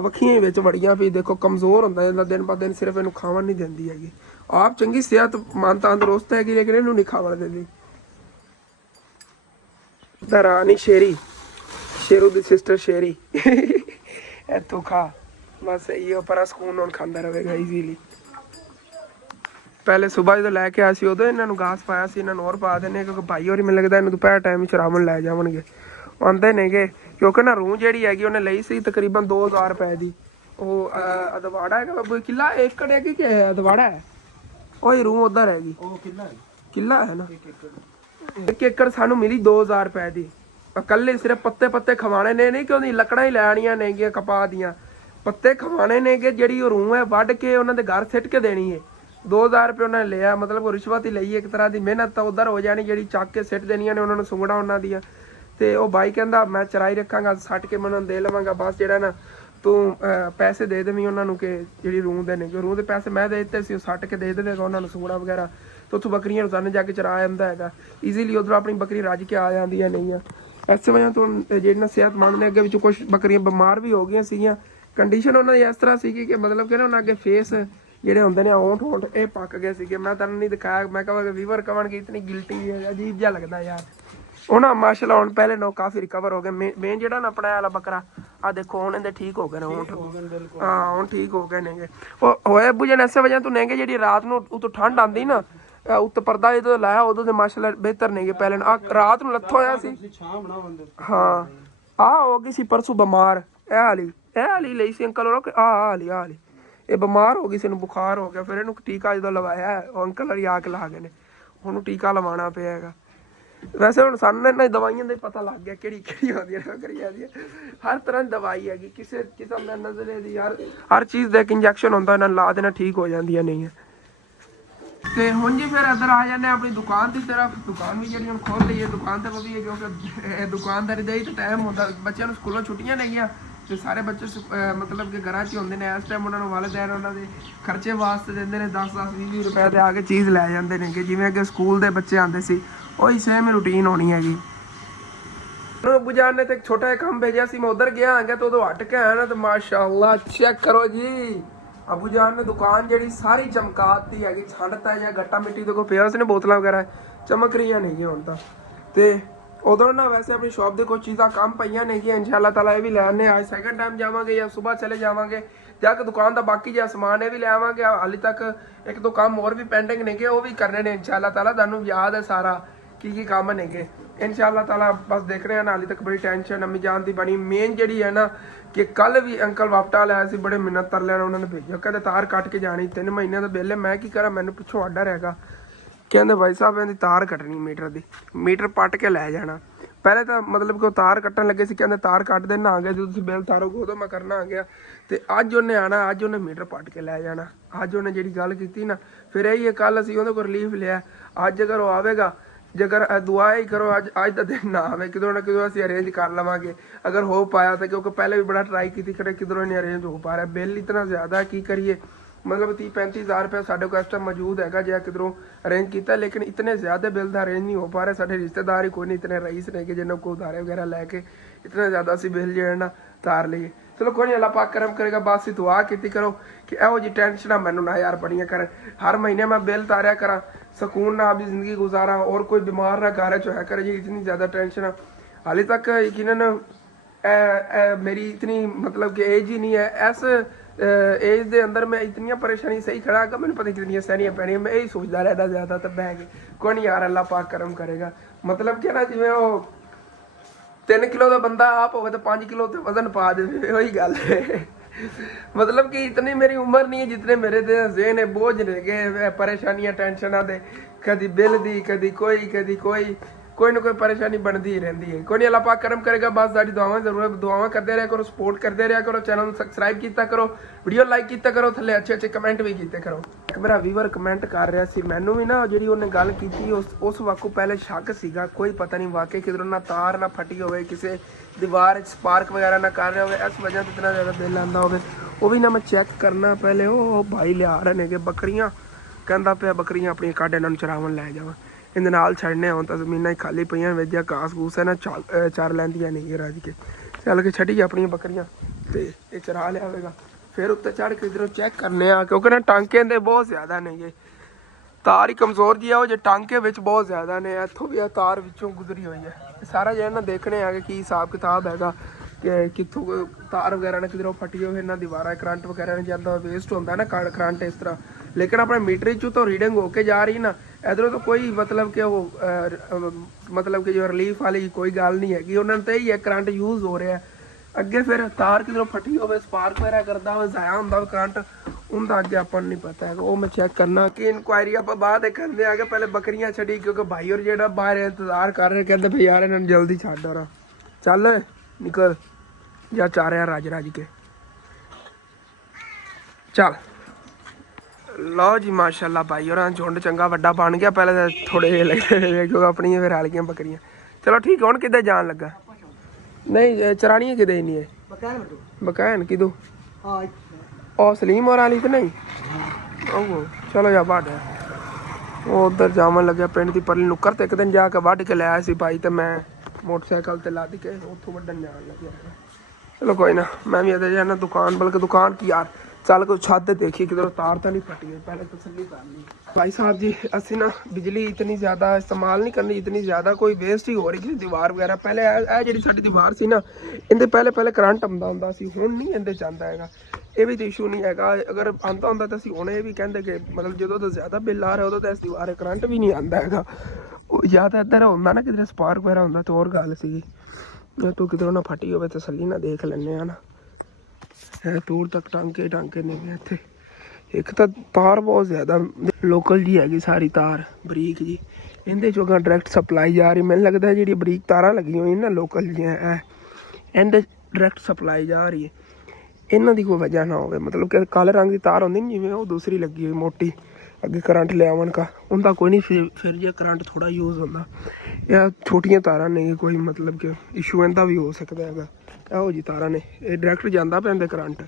ਵੱਖੀਆਂ ਵਿੱਚ ਵੜੀਆਂ ਵੀ ਦੇਖੋ ਕਮਜ਼ੋਰ ਹੁੰਦਾ ਜਾਂਦਾ ਦਿਨ ਬ ਦਿਨ ਸਿਰਫ ਇਹਨੂੰ ਖਾਵਣ ਨਹੀਂ ਦਿੰਦੀ ਹੈਗੀ ਆਪ ਚੰਗੀ ਸਿਹਤਮੰਦ ਤੰਦਰੁਸਤ ਹੈਗੀ ਲੇਕਿਨ ਇਹਨੂੰ ਨਹੀਂ ਖਾਵਣ ਦਿੰਦੀ ਦਰਾਨੀ ਸ਼ੇਰੂ ਦੀ ਸਿਸਟਰ ਸ਼ੇਰੀ ਇੱਥੋਂ ਖਾ ਬਸ ਇਹੋ ਪਰਾਂ ਸਕੂਨ ਹੁਣ ਖਾਂਦਾ ਰਹੇਗਾ ਈਜ਼ੀਲੀ ਪਹਿਲੇ ਸਵੇਰ ਜਦੋਂ ਲੈ ਕੇ ਆਇਆ ਸੀ ਉਦੋਂ ਇਹਨਾਂ ਨੂੰ ਗਾਸ ਪਾਇਆ ਸੀ ਇਹਨਾਂ ਨੂੰ ਹੋਰ ਪਾ ਦਿੰਦੇ ਕਿਉਂਕਿ ਭਾਈ ਹੋਰੀ ਮੈਨੂੰ ਲੱਗਦਾ ਇਹਨੂੰ ਦੁਪਹਿਰ ਟਾਈਮ ਹੀ ਚਰਾਵਣ ਲੈ ਜਾਵਣਗੇ ਆਉਂਦੇ ਨੇਗੇ ਕਿਉਂਕਿ ਨਾ ਰੂਹ ਜਿਹੜੀ ਹੈਗੀ ਉਹਨੇ ਲਈ ਸੀ ਤਕਰੀਬਨ 2000 ਰੁਪਏ ਦੀ ਉਹ ਅਦਵਾੜਾ ਹੈਗਾ ਬਾਬੂ ਕਿੱਲਾ ਏਕੜ ਹੈਗੀ ਕਿ ਅਦਵਾੜਾ ਹੈ ਉਹੀ ਰੂਹ ਉਧਰ ਹੈਗੀ ਉਹ ਕਿੱਲਾ ਹੈ ਨਾ 1 ਏਕੜ ਸਾਨੂੰ ਮਿਲੀ 2000 ਰੁਪਏ ਦੀ ਇਕੱਲੇ ਸਿਰਫ ਪੱਤੇ ਖਵਾਣੇ ਨੇ ਨਹੀਂ ਕਿ ਉਹਦੀ ਲੱਕੜਾਂ ਹੀ ਲੈਣੀਆਂ ਨੇਗੀਆਂ ਕਪਾਹ ਦੀਆਂ ਪੱਤੇ ਖਵਾਣੇ ਨੇਗੇ ਜਿਹੜੀ ਉਹ ਰੂਹ ਹੈ ਵੱਢ ਕੇ ਉਹਨਾਂ ਦੇ ਘਰ ਸਿੱਟ ਕੇ ਦੇਣੀ ਹੈ 2000 ਰੁਪਏ ਉਹਨਾਂ ਨੇ ਲਿਆ ਮਤਲਬ ਉਹ ਰਿਸ਼ਵਤ ਹੀ ਲਈ ਇੱਕ ਤਰ੍ਹਾਂ ਦੀ ਮਿਹਨਤ ਤਾਂ ਉਧਰ ਹੋ ਜਾਣੀ ਜਿਹੜੀ ਚੱਕ ਕੇ ਸਿੱਟ ਦੇਣੀਆਂ ਨੇ ਉਹਨਾਂ ਨੂੰ ਸੁੰਗੜਾ ਉਹਨਾਂ ਦੀਆਂ ਤੇ ਉਹ ਬਾਈ ਕਹਿੰਦਾ ਮੈਂ ਚਰਾਈ ਰੱਖਾਂਗਾ ਸੱਟ ਕੇ ਮੈਂ ਉਹਨਾਂ ਨੂੰ ਦੇ ਲਵਾਂਗਾ ਬਸ ਜਿਹੜਾ ਨਾ ਤੂੰ ਪੈਸੇ ਦੇ ਦੇਵੀਂ ਉਹਨਾਂ ਨੂੰ ਕਿ ਜਿਹੜੀ ਰੂਹ ਦੇ ਨੇ ਰੂਹ ਦੇ ਪੈਸੇ ਮੈਂ ਦੇ ਦਿੱਤੇ ਸੀ ਉਹ ਸੱਟ ਕੇ ਦੇ ਦੇਵੇਗਾ ਉਹਨਾਂ ਨੂੰ ਸੁੰਗੜਾ ਵਗੈਰਾ ਤੇ ਉੱਥੋਂ ਬੱਕਰੀਆਂ ਰੋਜ਼ਾਨਾ ਜਾ ਕੇ ਚਰਾ ਜਾਂਦਾ ਹੈਗਾ ਈਜ਼ੀਲੀ ਉਧਰੋਂ ਆਪਣੀ ਬੱਕਰੀ ਰੱਜ ਕੇ ਆ ਜਾਂਦੀਆਂ ਨਹੀਂ ਆ ਇਸ ਵਜ੍ਹਾ ਤੋਂ ਜਿਹੜੀਆਂ ਸਿਹਤਮੰਦ ਨੇ ਅੱਗੇ ਵਿੱਚ ਕੁਛ ਬੱਕਰੀਆਂ ਬਿਮਾਰ ਵੀ ਹੋ ਗਈਆਂ ਸੀਗੀਆਂ ਕੰਡੀਸ਼ਨ ਉਹਨਾਂ ਦੀ ਇਸ ਤਰ੍ਹਾਂ ਸੀਗੀ ਕਿ ਮਤਲਬ ਕਿ ਨਾ ਉਹਨਾਂ ਅੱਗੇ ਫੇਸ ਜਿਹੜੇ ਹੁੰਦੇ ਨੇ ਓਂਠ ਇਹ ਪੱਕ ਗਏ ਸੀਗੇ ਮੈਂ ਤੁਹਾਨੂੰ ਨਹੀਂ ਦਿਖਾਇਆ ਮੈਂ ਕਹਾਂਗਾ ਵੀਵਰ ਕਹਣਗੇ ਇਤਨੀ ਗਿਲਟੀ ਹੈ ਅਜੀਬ ਜਿਹਾ ਲੱਗਦਾ ਯਾਰ ਉਹਨਾਂ ਮਾਸ਼ਾਅੱਲਾ ਹੁਣ ਪਹਿਲੇ ਨੋ ਕਾਫੀ ਰਿਕਵਰ ਹੋ ਗਏ ਮੇਨ ਜਿਹੜਾ ਨਾ ਆਪਣਾ ਵਾਲਾ ਬੱਕਰਾ ਆ ਦੇਖੋ ਹੁਣ ਇਹਦੇ ਠੀਕ ਹੋ ਗਏ ਨੇ ਓਂਠ ਹਾਂ ਹੁਣ ਠੀਕ ਹੋ ਗਏ ਨੇਗੇ ਉਹ ਹੋਏ ਬੁਝਣ ਐਸੇ ਵਜ੍ਹਾ ਤੋਂ ਨੇਗੇ ਜਿਹੜੀ ਰਾਤ ਨੂੰ ਉਤੋਂ ਠੰਡ ਆਉਂਦੀ ਨਾ ਉੱਤੇ ਪਰਦਾ ਜਦੋਂ ਲਾਇਆ ਉਦੋਂ ਦੇ ਮਾਸ਼ਾਅੱਲਾ ਬਿਹਤਰ ਨੇਗੇ ਪਹਿਲੇ ਆ ਰਾਤ ਨੂੰ ਲੱਥ ਹੋਇਆ ਸੀ ਹਾਂ ਆ ਹੋ ਗਈ ਸੀ ਪਰਸੋਂ ਬਿਮਾਰ ਇਹ ਵਾਲੀ ਲਈ ਸੀ ਅੰਕਲ ਉਹ ਆ ਵਾਲੀ ਇਹ ਬਿਮਾਰ ਹੋ ਗਈ ਸੀ ਇਹਨੂੰ ਬੁਖਾਰ ਹੋ ਗਿਆ ਫਿਰ ਇਹਨੂੰ ਟੀਕਾ ਜਦੋਂ ਲਵਾਇਆ ਉਹ ਅੰਕਲ ਵਾਲੀ ਆ ਕੇ ਲਾ ਗਏ ਨੇ ਉਹਨੂੰ ਟੀਕਾ ਲਵਾਉਣਾ ਪਿਆ ਹੈਗਾ ਵੈਸੇ ਹੁਣ ਸਾਨੂੰ ਇਹਨਾਂ ਦਵਾਈਆਂ ਦਾ ਪਤਾ ਲੱਗ ਗਿਆ ਕਿਹੜੀ ਆਉਂਦੀਆਂ ਬੱਕਰੀਆਂ ਦੀਆਂ ਹਰ ਤਰ੍ਹਾਂ ਦੀ ਦਵਾਈ ਹੈਗੀ ਕਿਸੇ ਕਿਸਮ ਦਾ ਨਜ਼ਰੇ ਦੀ ਯਾਰ ਹਰ ਚੀਜ਼ ਦਾ ਇੱਕ ਇੰਜੈਕਸ਼ਨ ਹੁੰਦਾ ਇਹਨਾਂ ਲਾ ਦੇਣਾ ਠੀਕ ਹੋ ਜਾਂਦੀਆਂ ਨਹੀਂ ਤੇ ਹੁਣ ਜੀ ਫਿਰ ਇੱਧਰ ਆ ਜਾਂਦੇ ਆਪਣੀ ਦੁਕਾਨ ਦੀ ਤਰਫ ਦੁਕਾਨ ਵੀ ਜਿਹੜੀ ਹੁਣ ਖੋਲ ਲਈ ਹੈ ਦੁਕਾਨ ਤੇ ਵੀ ਕਿਉਂਕਿ ਇਹ ਦੁਕਾਨਦਾਰੀ ਦਾ ਹੀ ਤਾਂ ਟਾਈਮ ਹੁੰਦਾ ਬੱਚਿਆਂ ਨੂੰ ਸਕੂਲੋਂ ਛੁੱਟੀਆਂ ਨੇਗੀਆਂ ਤੇ ਸਾਰੇ ਬੱਚੇ ਮਤਲਬ ਕਿ ਘਰਾਂ 'ਚ ਹੀ ਹੁੰਦੇ ਨੇ ਇਸ ਟਾਈਮ ਉਹਨਾਂ ਨੂੰ ਵਾਲਿदैन ਉਹਨਾਂ ਦੇ ਖਰਚੇ ਵਾਸਤੇ ਦਿੰਦੇ ਨੇ 10-20 ਰੁਪਏ ਤੇ ਆ ਕੇ ਚੀਜ਼ ਲੈ ਜਾਂਦੇ ਨੇ ਕਿ ਜਿਵੇਂ ਕਿ ਸਕੂਲ ਦੇ ਬੱਚੇ ਆਉਂਦੇ ਸੀ ਉਹੀ ਸੇਮ ਰੂਟੀਨ ਹੋਣੀ ਹੈਗੀ ਅੱਬੂ ਜਾਨ ਨੇ ਤੇ ਛੋਟਾ ਜਿਹਾ ਕੰਮ ਭੇਜਿਆ ਸੀ ਮੈਂ ਉਧਰ ਗਿਆ ਆਂਗਾ ਤਾਂ ਉਦੋਂ ਹਟ ਕੇ ਆਇਆ ਨਾ ਤੇ ਮਾਸ਼ਾਅੱਲਾ ਚੈੱਕ ਕਰੋ ਜੀ ਅੱਬੂ ਜਾਨ ਨੇ ਦੁਕਾਨ ਜਿਹੜੀ ਸਾਰੀ ਚਮਕਾਤੀ ਹੈਗੀ ਛੱਡਤਾ ਜਾਂ ਗੱਟਾ ਮਿੱਟੀ ਦੇ ਕੋਲ ਪਿਆ ਉਸਨੇ ਬੋਤਲਾਂ ਵਗੈਰਾ ਚਮਕ ਰਹੀਆਂ ਨਹੀਂ ਹੁਣ ਤਾਂ ਤੇ ਉਧਰ ਨਾ ਵੈਸੇ ਆਪਣੀ ਸ਼ਾਪ ਦੇ ਕੁਝ ਚੀਜ਼ਾਂ ਕੰਮ ਪਈਆਂ ਨੇ ਕਿ ਇਨਸ਼ਾਅੱਲਾ ਤਾਲਾ ਇਹ ਵੀ ਲੈ ਆਨੇ ਅੱਜ ਸੈਕੰਡ ਟਾਈਮ ਜਾਵਾਂਗੇ ਜਾਂ ਸਵੇਰ ਚਲੇ ਜਾਵਾਂਗੇ ਜਾ ਕੇ ਦੁਕਾਨ ਦਾ ਬਾਕੀ ਜਿਹਾ ਸਮਾਨ ਇਹ ਵੀ ਲੈ ਆਵਾਂਗੇ ਹਾਲੇ ਤੱਕ ਇੱਕ ਦੋ ਕੰਮ ਹੋਰ ਵੀ ਪੈਂਡਿੰਗ ਨੇਗੇ ਉਹ ਵੀ ਕਰਨੇ ਨੇ ਇਨਸ਼ਾਅੱਲਾ ਤਾਲਾ ਤੁਹਾਨੂੰ ਯਾਦ ਹੈ ਸਾਰਾ ਕੀ ਕੰਮ ਨੇਗੇ ਇਨਸ਼ਾਅੱਲਾ ਤਾਲਾ ਬਸ ਦੇਖ ਰਹੇ ਹਾਂ ਹਾਲੇ ਤੱਕ ਬੜੀ ਟੈਨਸ਼ਨ ਅੰਮੀ ਜਾਨ ਦੀ ਬਣੀ ਮੇਨ ਜਿਹੜੀ ਹੈ ਨਾ ਕਿ ਕੱਲ ਵੀ ਅੰਕਲ ਵਾਪਟਾ ਲਿਆ ਸੀ ਬੜੇ ਮਿੰਨਤ ਤਰਲੇ ਨਾਲ ਉਹਨਾਂ ਨੇ ਭੇਜਿਆ ਕਹਿੰਦੇ ਤਾਰ ਕੱਟ ਕੇ ਜਾਣੀ 3 ਮਹੀਨਿਆਂ ਦਾ ਬਿੱਲ ਹੈ ਮੈਂ ਕੀ ਕਰਾਂ ਮੈਨੂੰ ਪਿੱਛੋਂ ਆਰਡਰ ਹੈਗਾ ਕਹਿੰਦੇ ਭਾਈ ਸਾਹਿਬ ਇਹਦੀ ਤਾਰ ਕੱਟਣੀ ਮੀਟਰ ਦੀ ਮੀਟਰ ਪੱਟ ਕੇ ਲੈ ਜਾਣਾ ਪਹਿਲੇ ਤਾਂ ਮਤਲਬ ਕਿ ਉਹ ਤਾਰ ਕੱਟਣ ਲੱਗੇ ਸੀ ਕਹਿੰਦੇ ਤਾਰ ਕੱਟ ਦੇਣਾ ਆ ਗਿਆ ਜਦੋਂ ਤੁਸੀਂ ਬਿੱਲ ਤਾਰੋਗੇ ਉਦੋਂ ਮੈਂ ਕਰਨਾ ਆ ਗਿਆ ਤੇ ਅੱਜ ਉਹਨੇ ਆਣਾ ਅੱਜ ਉਹਨੇ ਮੀਟਰ ਪੱਟ ਕੇ ਲੈ ਜਾਣਾ ਅੱਜ ਉਹਨੇ ਜਿਹੜੀ ਗੱਲ ਕੀਤੀ ਨਾ ਫਿਰ ਇਹੀ ਕੱਲ ਅਸੀਂ ਉਹਦੇ ਕੋਲ ਰਿਲੀਫ ਲਿਆ ਅੱਜ ਅਗਰ ਉਹ ਆਵੇਗਾ ਜੇਕਰ ਦੁਆ ਹੀ ਕਰੋ ਅੱਜ ਦਾ ਦਿਨ ਨਾ ਆਵੇ ਕਿਧਰੋਂ ਨਾ ਕਿਧਰੋਂ ਅਸੀਂ ਅਰੇਂਜ ਕਰ ਲਵਾਂਗੇ ਅਗਰ ਹੋ ਪਾਇਆ ਤਾਂ ਕਿਉਂਕਿ ਪਹਿਲੇ ਵੀ ਬੜਾ ਟਰਾਈ ਕੀਤੀ ਕਿਧਰੋਂ ਨਹੀਂ ਅਰੇਂਜ ਹੋ ਪਾ ਰਿਹਾ ਬਿੱਲ ਇਤਨਾ ਜ਼ਿਆਦਾ ਕੀ ਕਰੀਏ मतलब 30-35 हज़ार रुपया साढ़े को इस टाइम मौजूद है जो किधरों अरेंज किया लेकिन इतने ज़्यादा बिल का अरेंज नहीं हो पा रहे साढ़े रिश्तेदार ही कोई नहीं इतने रईस ने कि जिन्होंने को उधारे वगैरह लैके इतने ज़्यादा असी बिल जो है ना तार लीए चलो कोई नहीं अल्लाह पाक करम करेगा बस दुआ की करो कि ਇਹੋ जी टेंशन मैनू ना यार बड़ियां कर हर महीने मैं बिल तारिया करा सुकून ना अपनी ज़िंदगी गुजारा और कोई बीमार ना घर च है करे जी इतनी ज़्यादा टेंशन हाले तक यकीनन मेरी इतनी मतलब कि एज ही नहीं है इस एज ਦੇ ਅੰਦਰ ਮੈਂ ਇਤਨੀਆਂ ਪਰੇਸ਼ਾਨੀ ਸਹੀ ਖੜਾ ਕਿ ਮੈਨੂੰ ਪਤਾ ਕਿੰਨੀਆਂ ਸਹਿਣੀਆਂ ਪੈਣੀਆਂ ਮੈਂ ਇਹੀ ਸੋਚਦਾ ਰਹਿਦਾ ਜ਼ਿਆਦਾ ਤਾਂ ਬਹਿ ਕੇ ਕੋਈ ਨਹੀਂ ਯਾਰ ਅੱਲਾਹ ਪਾਕ ਕਰਮ ਕਰੇਗਾ ਮਤਲਬ ਕਿ ਨਾ ਜਿਵੇਂ ਉਹ 3 ਕਿਲੋ ਦਾ ਬੰਦਾ ਆਪ ਹੋਵੇ ਤਾਂ 5 ਕਿਲੋ ਤੇ ਵਜ਼ਨ ਪਾ ਦੇਵੇ ਉਹੀ ਗੱਲ ਹੈ मतलब कि इतनी मेरी उम्र नहीं है जितने मेरे ज़हन है बोझ रह गए परेशानियां टेंशना दे कदी बिल दी कदी कोई ना कोई परेशानी बनती ही रहती है कोई नहीं अल्लाह पाक करम करेगा बस साड़ी दुआवां करते रहा करो सपोर्ट करते रहा करो चैनल सबसक्राइब किया करो वीडियो लाइक किया करो थले अच्छे कमेंट भी किए करो एक मेरा व्यूअर कमेंट कर रहा सी मैनू भी ना जी उन्हें गल की उस वक्त पहले शक सीगा कोई पता नहीं वाकई किधरों ना तार ना फटी हो किसी दीवार स्पार्क वगैरह ना कर रहे हो इस वजह से इतना ज़्यादा बिल आता हो वो भी ना मैं चेक करना पहले वो भाई लिया रहे ने बकरियां कहता पे बकरियां अपनी काट इन्होंने चरावन लै जावा ਇਹਦੇ ਨਾਲ ਛੱਡਨੇ ਹੁਣ ਤਾਂ ਜ਼ਮੀਨਾਂ ਹੀ ਖਾਲੀ ਪਈਆਂ ਵੇਜਿਆ ਘਾਸ ਘੂਸ ਹੈ ਨਾ ਚਾਰ ਲੈਂਦੀਆਂ ਨਹੀਂ ਰਾਜ ਕੇ ਚੱਲ ਕੇ ਛੱਡੀ ਆਪਣੀਆਂ ਬੱਕਰੀਆਂ ਤੇ ਇਹ ਚਰਾ ਲਿਆਵੇਗਾ ਫਿਰ ਉੱਤੇ ਚੜ ਕੇ ਇਧਰੋਂ ਚੈੱਕ ਕਰਨੇ ਆ ਕਿਉਂਕਿ ਨਾ ਟਾਂਕੇ ਦੇ ਬਹੁਤ ਜ਼ਿਆਦਾ ਨੇ ਇਹ ਤਾਰ ਹੀ ਕਮਜ਼ੋਰ ਜੀ ਆ ਉਹ ਜੇ ਟਾਂਕੇ ਵਿੱਚ ਬਹੁਤ ਜ਼ਿਆਦਾ ਨੇ ਇੱਥੋਂ ਵੀ ਆ ਤਾਰ ਵਿੱਚੋਂ ਗੁਜ਼ਰੀ ਹੋਈ ਹੈ ਸਾਰਾ ਜਿਹੜਾ ਨਾ ਦੇਖਣੇ ਆ ਕਿ ਕੀ ਹਿਸਾਬ ਕਿਤਾਬ ਹੈਗਾ ਕਿ ਕਿੱਥੋਂ ਤਾਰ ਵਗੈਰਾ ਨਾ ਕਿਧਰੋਂ ਫਟੀ ਹੋਵੇ ਇਹਨਾਂ ਦੀਵਾਰਾਂ ਕਰੰਟ ਵਗੈਰਾ ਨਹੀਂ ਜਾਂਦਾ ਵੇਸਟ ਹੁੰਦਾ ਨਾ ਕਰੰਟ ਇਸ ਤਰ੍ਹਾਂ लेकिन अपने मीटर चो तो रीडिंग होके जा रही ना इधरों तो कोई मतलब कि वो मतलब कि जो रिलीफ वाली कोई गल नहीं हैगी उन्होंने तो यही है करंट यूज़ हो रहा है अगे फिर तार किधरों फटी हो स्पार्क वगैरह करता हो जाया होंगे करंट उनका अगे अपन नहीं पता है वो मैं चेक करना कि इंक्वायरी आप बाद करने आगे पहले बकरियां छड़ी क्योंकि भाई और जो बाहर इंतजार कर रहे कहते भाई यार इन्होंने जल्दी छड़ रहा चल निकल या चार यार राज के चल लो जी माशाल्लाह भाई और झुंड चंगा वड्डा बन गया पहले तो थोड़े लगते क्योंकि अपनी फिर हल गई बकरियां चलो ठीक है हुण किधर जान लगा नहीं चरानी है किधर नहीं है बकैन किदू ओ सलीम और आली तो नहीं ओहो चलो जा बाढ़ वो उधर जावन लगे पिंड की परली नुक्कर तो एक दिन जाके वढ़ के लिया सी भाई तो मैं मोटरसाइकिल ते लद के उत्थों वड्डन जान लगे चलो कोई ना मैं भी इधर जाना दुकान बल्कि दुकान की यार चल कोई छत देखिए किधरों तार तो नहीं फटी है पहले तसल्ली कर ली भाई साहब जी असी ना बिजली इतनी ज़्यादा इस्तेमाल नहीं करनी इतनी ज़्यादा कोई वेस्ट ही हो रही किसी दीवार वगैरह पहले जी साड़ी दीवार सी ना इनके पहले करंट आंदा हुंदा सी हुण नहीं इनके जांदा हैगा ये भी तो इशू नहीं हैगा अगर आंदा हुंदा तो असीं हुण ये भी कहंदे कि मतलब जो तो ज़्यादा बिल आ रहा उदों तो इस दीवार करंट भी नहीं आंदा हैगा या तो इधर हुंदा ना किधरे स्पार्क वगैरह हुंदा तो और गल सीगी तो किधरों ना फटी होवे तसल्ली ना देख लैने आ ना दूर तक टांके ने इत्थे एक तो तार बहुत ज़्यादा लोकल जी हैगी सारी तार बरीक जी इहदे चों डायरैक्ट सप्लाई जा रही मैनूं लगदा है जिहड़ी बरीक तारां लगी हुई ना लोकल जी इहदे डायरैक्ट सप्लाई जा रही है इन्हां दी कोई वजह ना होवे मतलब कि काले रंग की तार होंदी जिवें वो दूसरी लगी हुई मोटी अगे करंट ले आवन का उनका कोई नहीं फिर जे करंट थोड़ा यूज़ होंदा या छोटियां तारां नहीं कोई मतलब कि इशू इहदा भी हो सकदा हैगा ਇਹੋ जी तारा ने ये डायरैक्ट जाता पैंदे करंट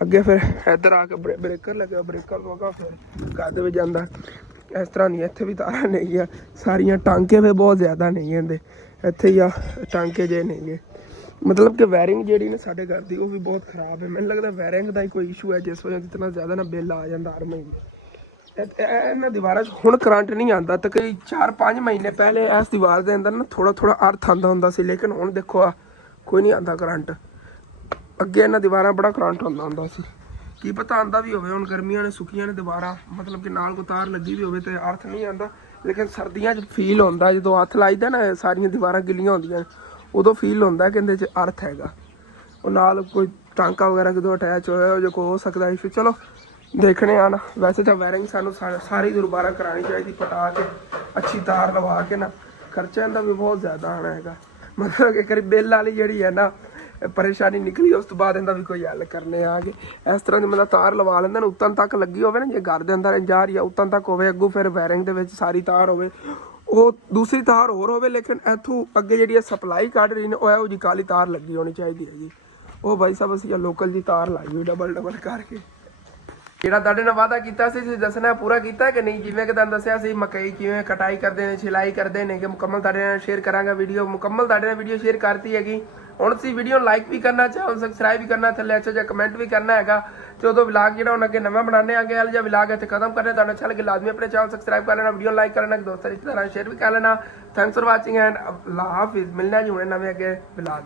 अगे फिर इधर आके ब्रेकर लगे ब्रेकर तो अगा फिर घर में जाता इस तरह नहीं इत्थे भी तारा नहीं है सारिया टांके भी बहुत ज़्यादा नहीं है इत्थे ही टांके जे नहीं है मतलब कि वायरिंग जी ना साढ़े घर की वो भी बहुत खराब है मैंने लगता वायरिंग का ही कोई इशू है जिस वजह इतना ज़्यादा ना बिल आ जाता हर महीने ਇਹਨਾਂ ਦੀਵਾਰਾਂ 'ਚ ਹੁਣ ਕਰੰਟ ਨਹੀਂ ਆਉਂਦਾ। ਤਕਰੀਬਨ 4-5 ਮਹੀਨੇ ਪਹਿਲੇ ਇਸ ਦੀਵਾਰ ਦੇ ਅੰਦਰ ਨਾ ਥੋੜਾ ਥੋੜਾ ਅਰਥ ਆਉਂਦਾ ਹੁੰਦਾ ਸੀ, ਲੇਕਿਨ ਹੁਣ ਦੇਖੋ ਆ ਕੋਈ ਨਹੀਂ ਆਉਂਦਾ ਕਰੰਟ। ਅੱਗੇ ਇਹਨਾਂ ਦੀਵਾਰਾਂ ਬੜਾ ਕਰੰਟ ਹੁੰਦਾ ਸੀ। ਕੀ ਪਤਾ ਆਉਂਦਾ ਵੀ ਹੋਵੇ, ਹੁਣ ਗਰਮੀਆਂ ਨੇ ਸੁੱਕੀਆਂ ਨੇ ਦੀਵਾਰਾਂ, ਮਤਲਬ ਕਿ ਨਾਲ ਕੋਈ ਤਾਰ ਲੱਗੀ ਵੀ ਹੋਵੇ ਤੇ ਅਰਥ ਨਹੀਂ ਆਉਂਦਾ। ਲੇਕਿਨ ਸਰਦੀਆਂ 'ਚ ਫੀਲ ਹੁੰਦਾ, ਜਦੋਂ ਹੱਥ ਲਾਈਦਾ ਨਾ ਸਾਰੀਆਂ ਦੀਵਾਰਾਂ ਗਿੱਲੀਆਂ ਹੁੰਦੀਆਂ ਉਦੋਂ ਫੀਲ ਹੁੰਦਾ ਕਿ ਇਹਦੇ 'ਚ ਅਰਥ ਹੈਗਾ। ਉਹ ਨਾਲ ਕੋਈ ਟਾਂਕਾ ਵਗੈਰਾ ਕਿਦੋਂ ਅਟੈਚ ਹੋਇਆ ਜੋ ਕੋਈ ਹੋ ਸਕਦਾ ਇਸ਼ੂ। ਚਲੋ ਦੇਖਣੇ ਆ ਨਾ। ਵੈਸੇ ਤਾਂ ਵਾਇਰਿੰਗ ਸਾਨੂੰ ਸਾਰੀ ਦੁਬਾਰਾ ਕਰਾਉਣੀ ਚਾਹੀਦੀ, ਪਟਾ ਕੇ ਅੱਛੀ ਤਾਰ ਲਵਾ ਕੇ ਨਾ। ਖਰਚਾ ਇਹਦਾ ਵੀ ਬਹੁਤ ਜ਼ਿਆਦਾ ਆਉਣਾ ਹੈਗਾ, ਮਤਲਬ ਕਿ ਕਰੀ ਬਿੱਲ ਵਾਲੀ ਜਿਹੜੀ ਹੈ ਨਾ ਪਰੇਸ਼ਾਨੀ ਨਿਕਲੀ, ਉਸ ਤੋਂ ਬਾਅਦ ਇਹਦਾ ਵੀ ਕੋਈ ਹੱਲ ਕਰਨੇ ਆ ਗਏ। ਇਸ ਤਰ੍ਹਾਂ ਦੀ ਮਤਲਬ ਤਾਰ ਲਵਾ ਲੈਂਦਾ ਨਾ, ਉੱਤਨ ਤੱਕ ਲੱਗੀ ਹੋਵੇ ਨਾ, ਜੇ ਘਰ ਦੇ ਅੰਦਰ ਜਾ ਰਹੀ ਆ ਉੱਤਨ ਤੱਕ ਹੋਵੇ, ਅੱਗੋਂ ਫਿਰ ਵਾਇਰਿੰਗ ਦੇ ਵਿੱਚ ਸਾਰੀ ਤਾਰ ਹੋਵੇ, ਉਹ ਦੂਸਰੀ ਤਾਰ ਹੋਰ ਹੋਵੇ, ਲੇਕਿਨ ਇੱਥੋਂ ਅੱਗੇ ਜਿਹੜੀ ਸਪਲਾਈ ਕੱਢ ਰਹੀ ਨੇ ਉਹ ਇਹੋ ਜਿਹੀ ਕਾਲੀ ਤਾਰ ਲੱਗੀ ਹੋਣੀ ਚਾਹੀਦੀ ਹੈ ਜੀ। ਉਹ ਭਾਈ ਸਾਹਿਬ ਅਸੀਂ ਲੋਕਲ ਦੀ ਤਾਰ ਲਾਈ ਹੋਈ ਡਬਲ ਕਰਕੇ। ਜਿਹੜਾ ਤੁਹਾਡੇ ਨਾਲ ਵਾਅਦਾ ਕੀਤਾ ਸੀ ਤੁਸੀਂ ਦੱਸਣਾ ਪੂਰਾ ਕੀਤਾ ਕਿ ਨਹੀਂ? ਜਿਵੇਂ ਕਿ ਤੁਹਾਨੂੰ ਦੱਸਿਆ ਸੀ ਮਕਈ ਕਿਵੇਂ ਕਟਾਈ ਕਰਦੇ ਨੇ, ਸਿਲਾਈ ਕਰਦੇ ਨੇ, ਕਿ ਮੁਕੰਮਲ ਤੁਹਾਡੇ ਨਾਲ ਸ਼ੇਅਰ ਕਰਾਂਗਾ ਵੀਡੀਓ। ਮੁਕੰਮਲ ਤੁਹਾਡੇ ਨਾਲ ਵੀਡੀਓ ਸ਼ੇਅਰ ਕਰਤੀ ਹੈਗੀ। ਹੁਣ ਤੁਸੀਂ ਵੀਡੀਓ ਲਾਈਕ ਵੀ ਕਰਨਾ, ਚਾਹੋ ਸਬਸਕ੍ਰਾਈਬ ਵੀ ਕਰਨਾ, ਥੱਲੇ ਅੱਛਾ ਜਿਹਾ ਕਮੈਂਟ ਵੀ ਕਰਨਾ ਹੈਗਾ। ਤੇ ਉਦੋਂ ਵਲੌਗ ਜਿਹੜਾ ਹੁਣ ਅੱਗੇ ਨਵਾਂ ਬਣਾਉਂਦੇ ਆਗੇ, ਹਾਲ ਜਿਹਾ ਵਲੌਗ ਇੱਥੇ ਖਤਮ ਕਰਨੇ। ਤੁਹਾਨੂੰ ਅੱਛਾ ਲੱਗੇ ਲਾਜ਼ਮੀ ਆਪਣੇ ਚੈਨਲ ਸਬਸਕ੍ਰਾਈਬ ਕਰ ਲੈਣਾ, ਵੀਡੀਓ ਲਾਈਕ ਕਰ ਲੈਣਾ, ਦੋਸਤਾਂ ਰਿਸ਼ਤੇਦਾਰਾਂ ਨਾਲ ਸ਼ੇਅਰ ਵੀ ਕਰ ਲੈਣਾ। ਥੈਂਕਸ ਫॉर ਵਾਚਿੰਗ ਐਂਡ ਅੱਲਾਹ ਹਾਫਿਜ਼। ਮਿਲਣਾ ਜੀ ਹੁਣੇ ਨਵੇਂ ਅੱਗੇ ਵਲੌਗ।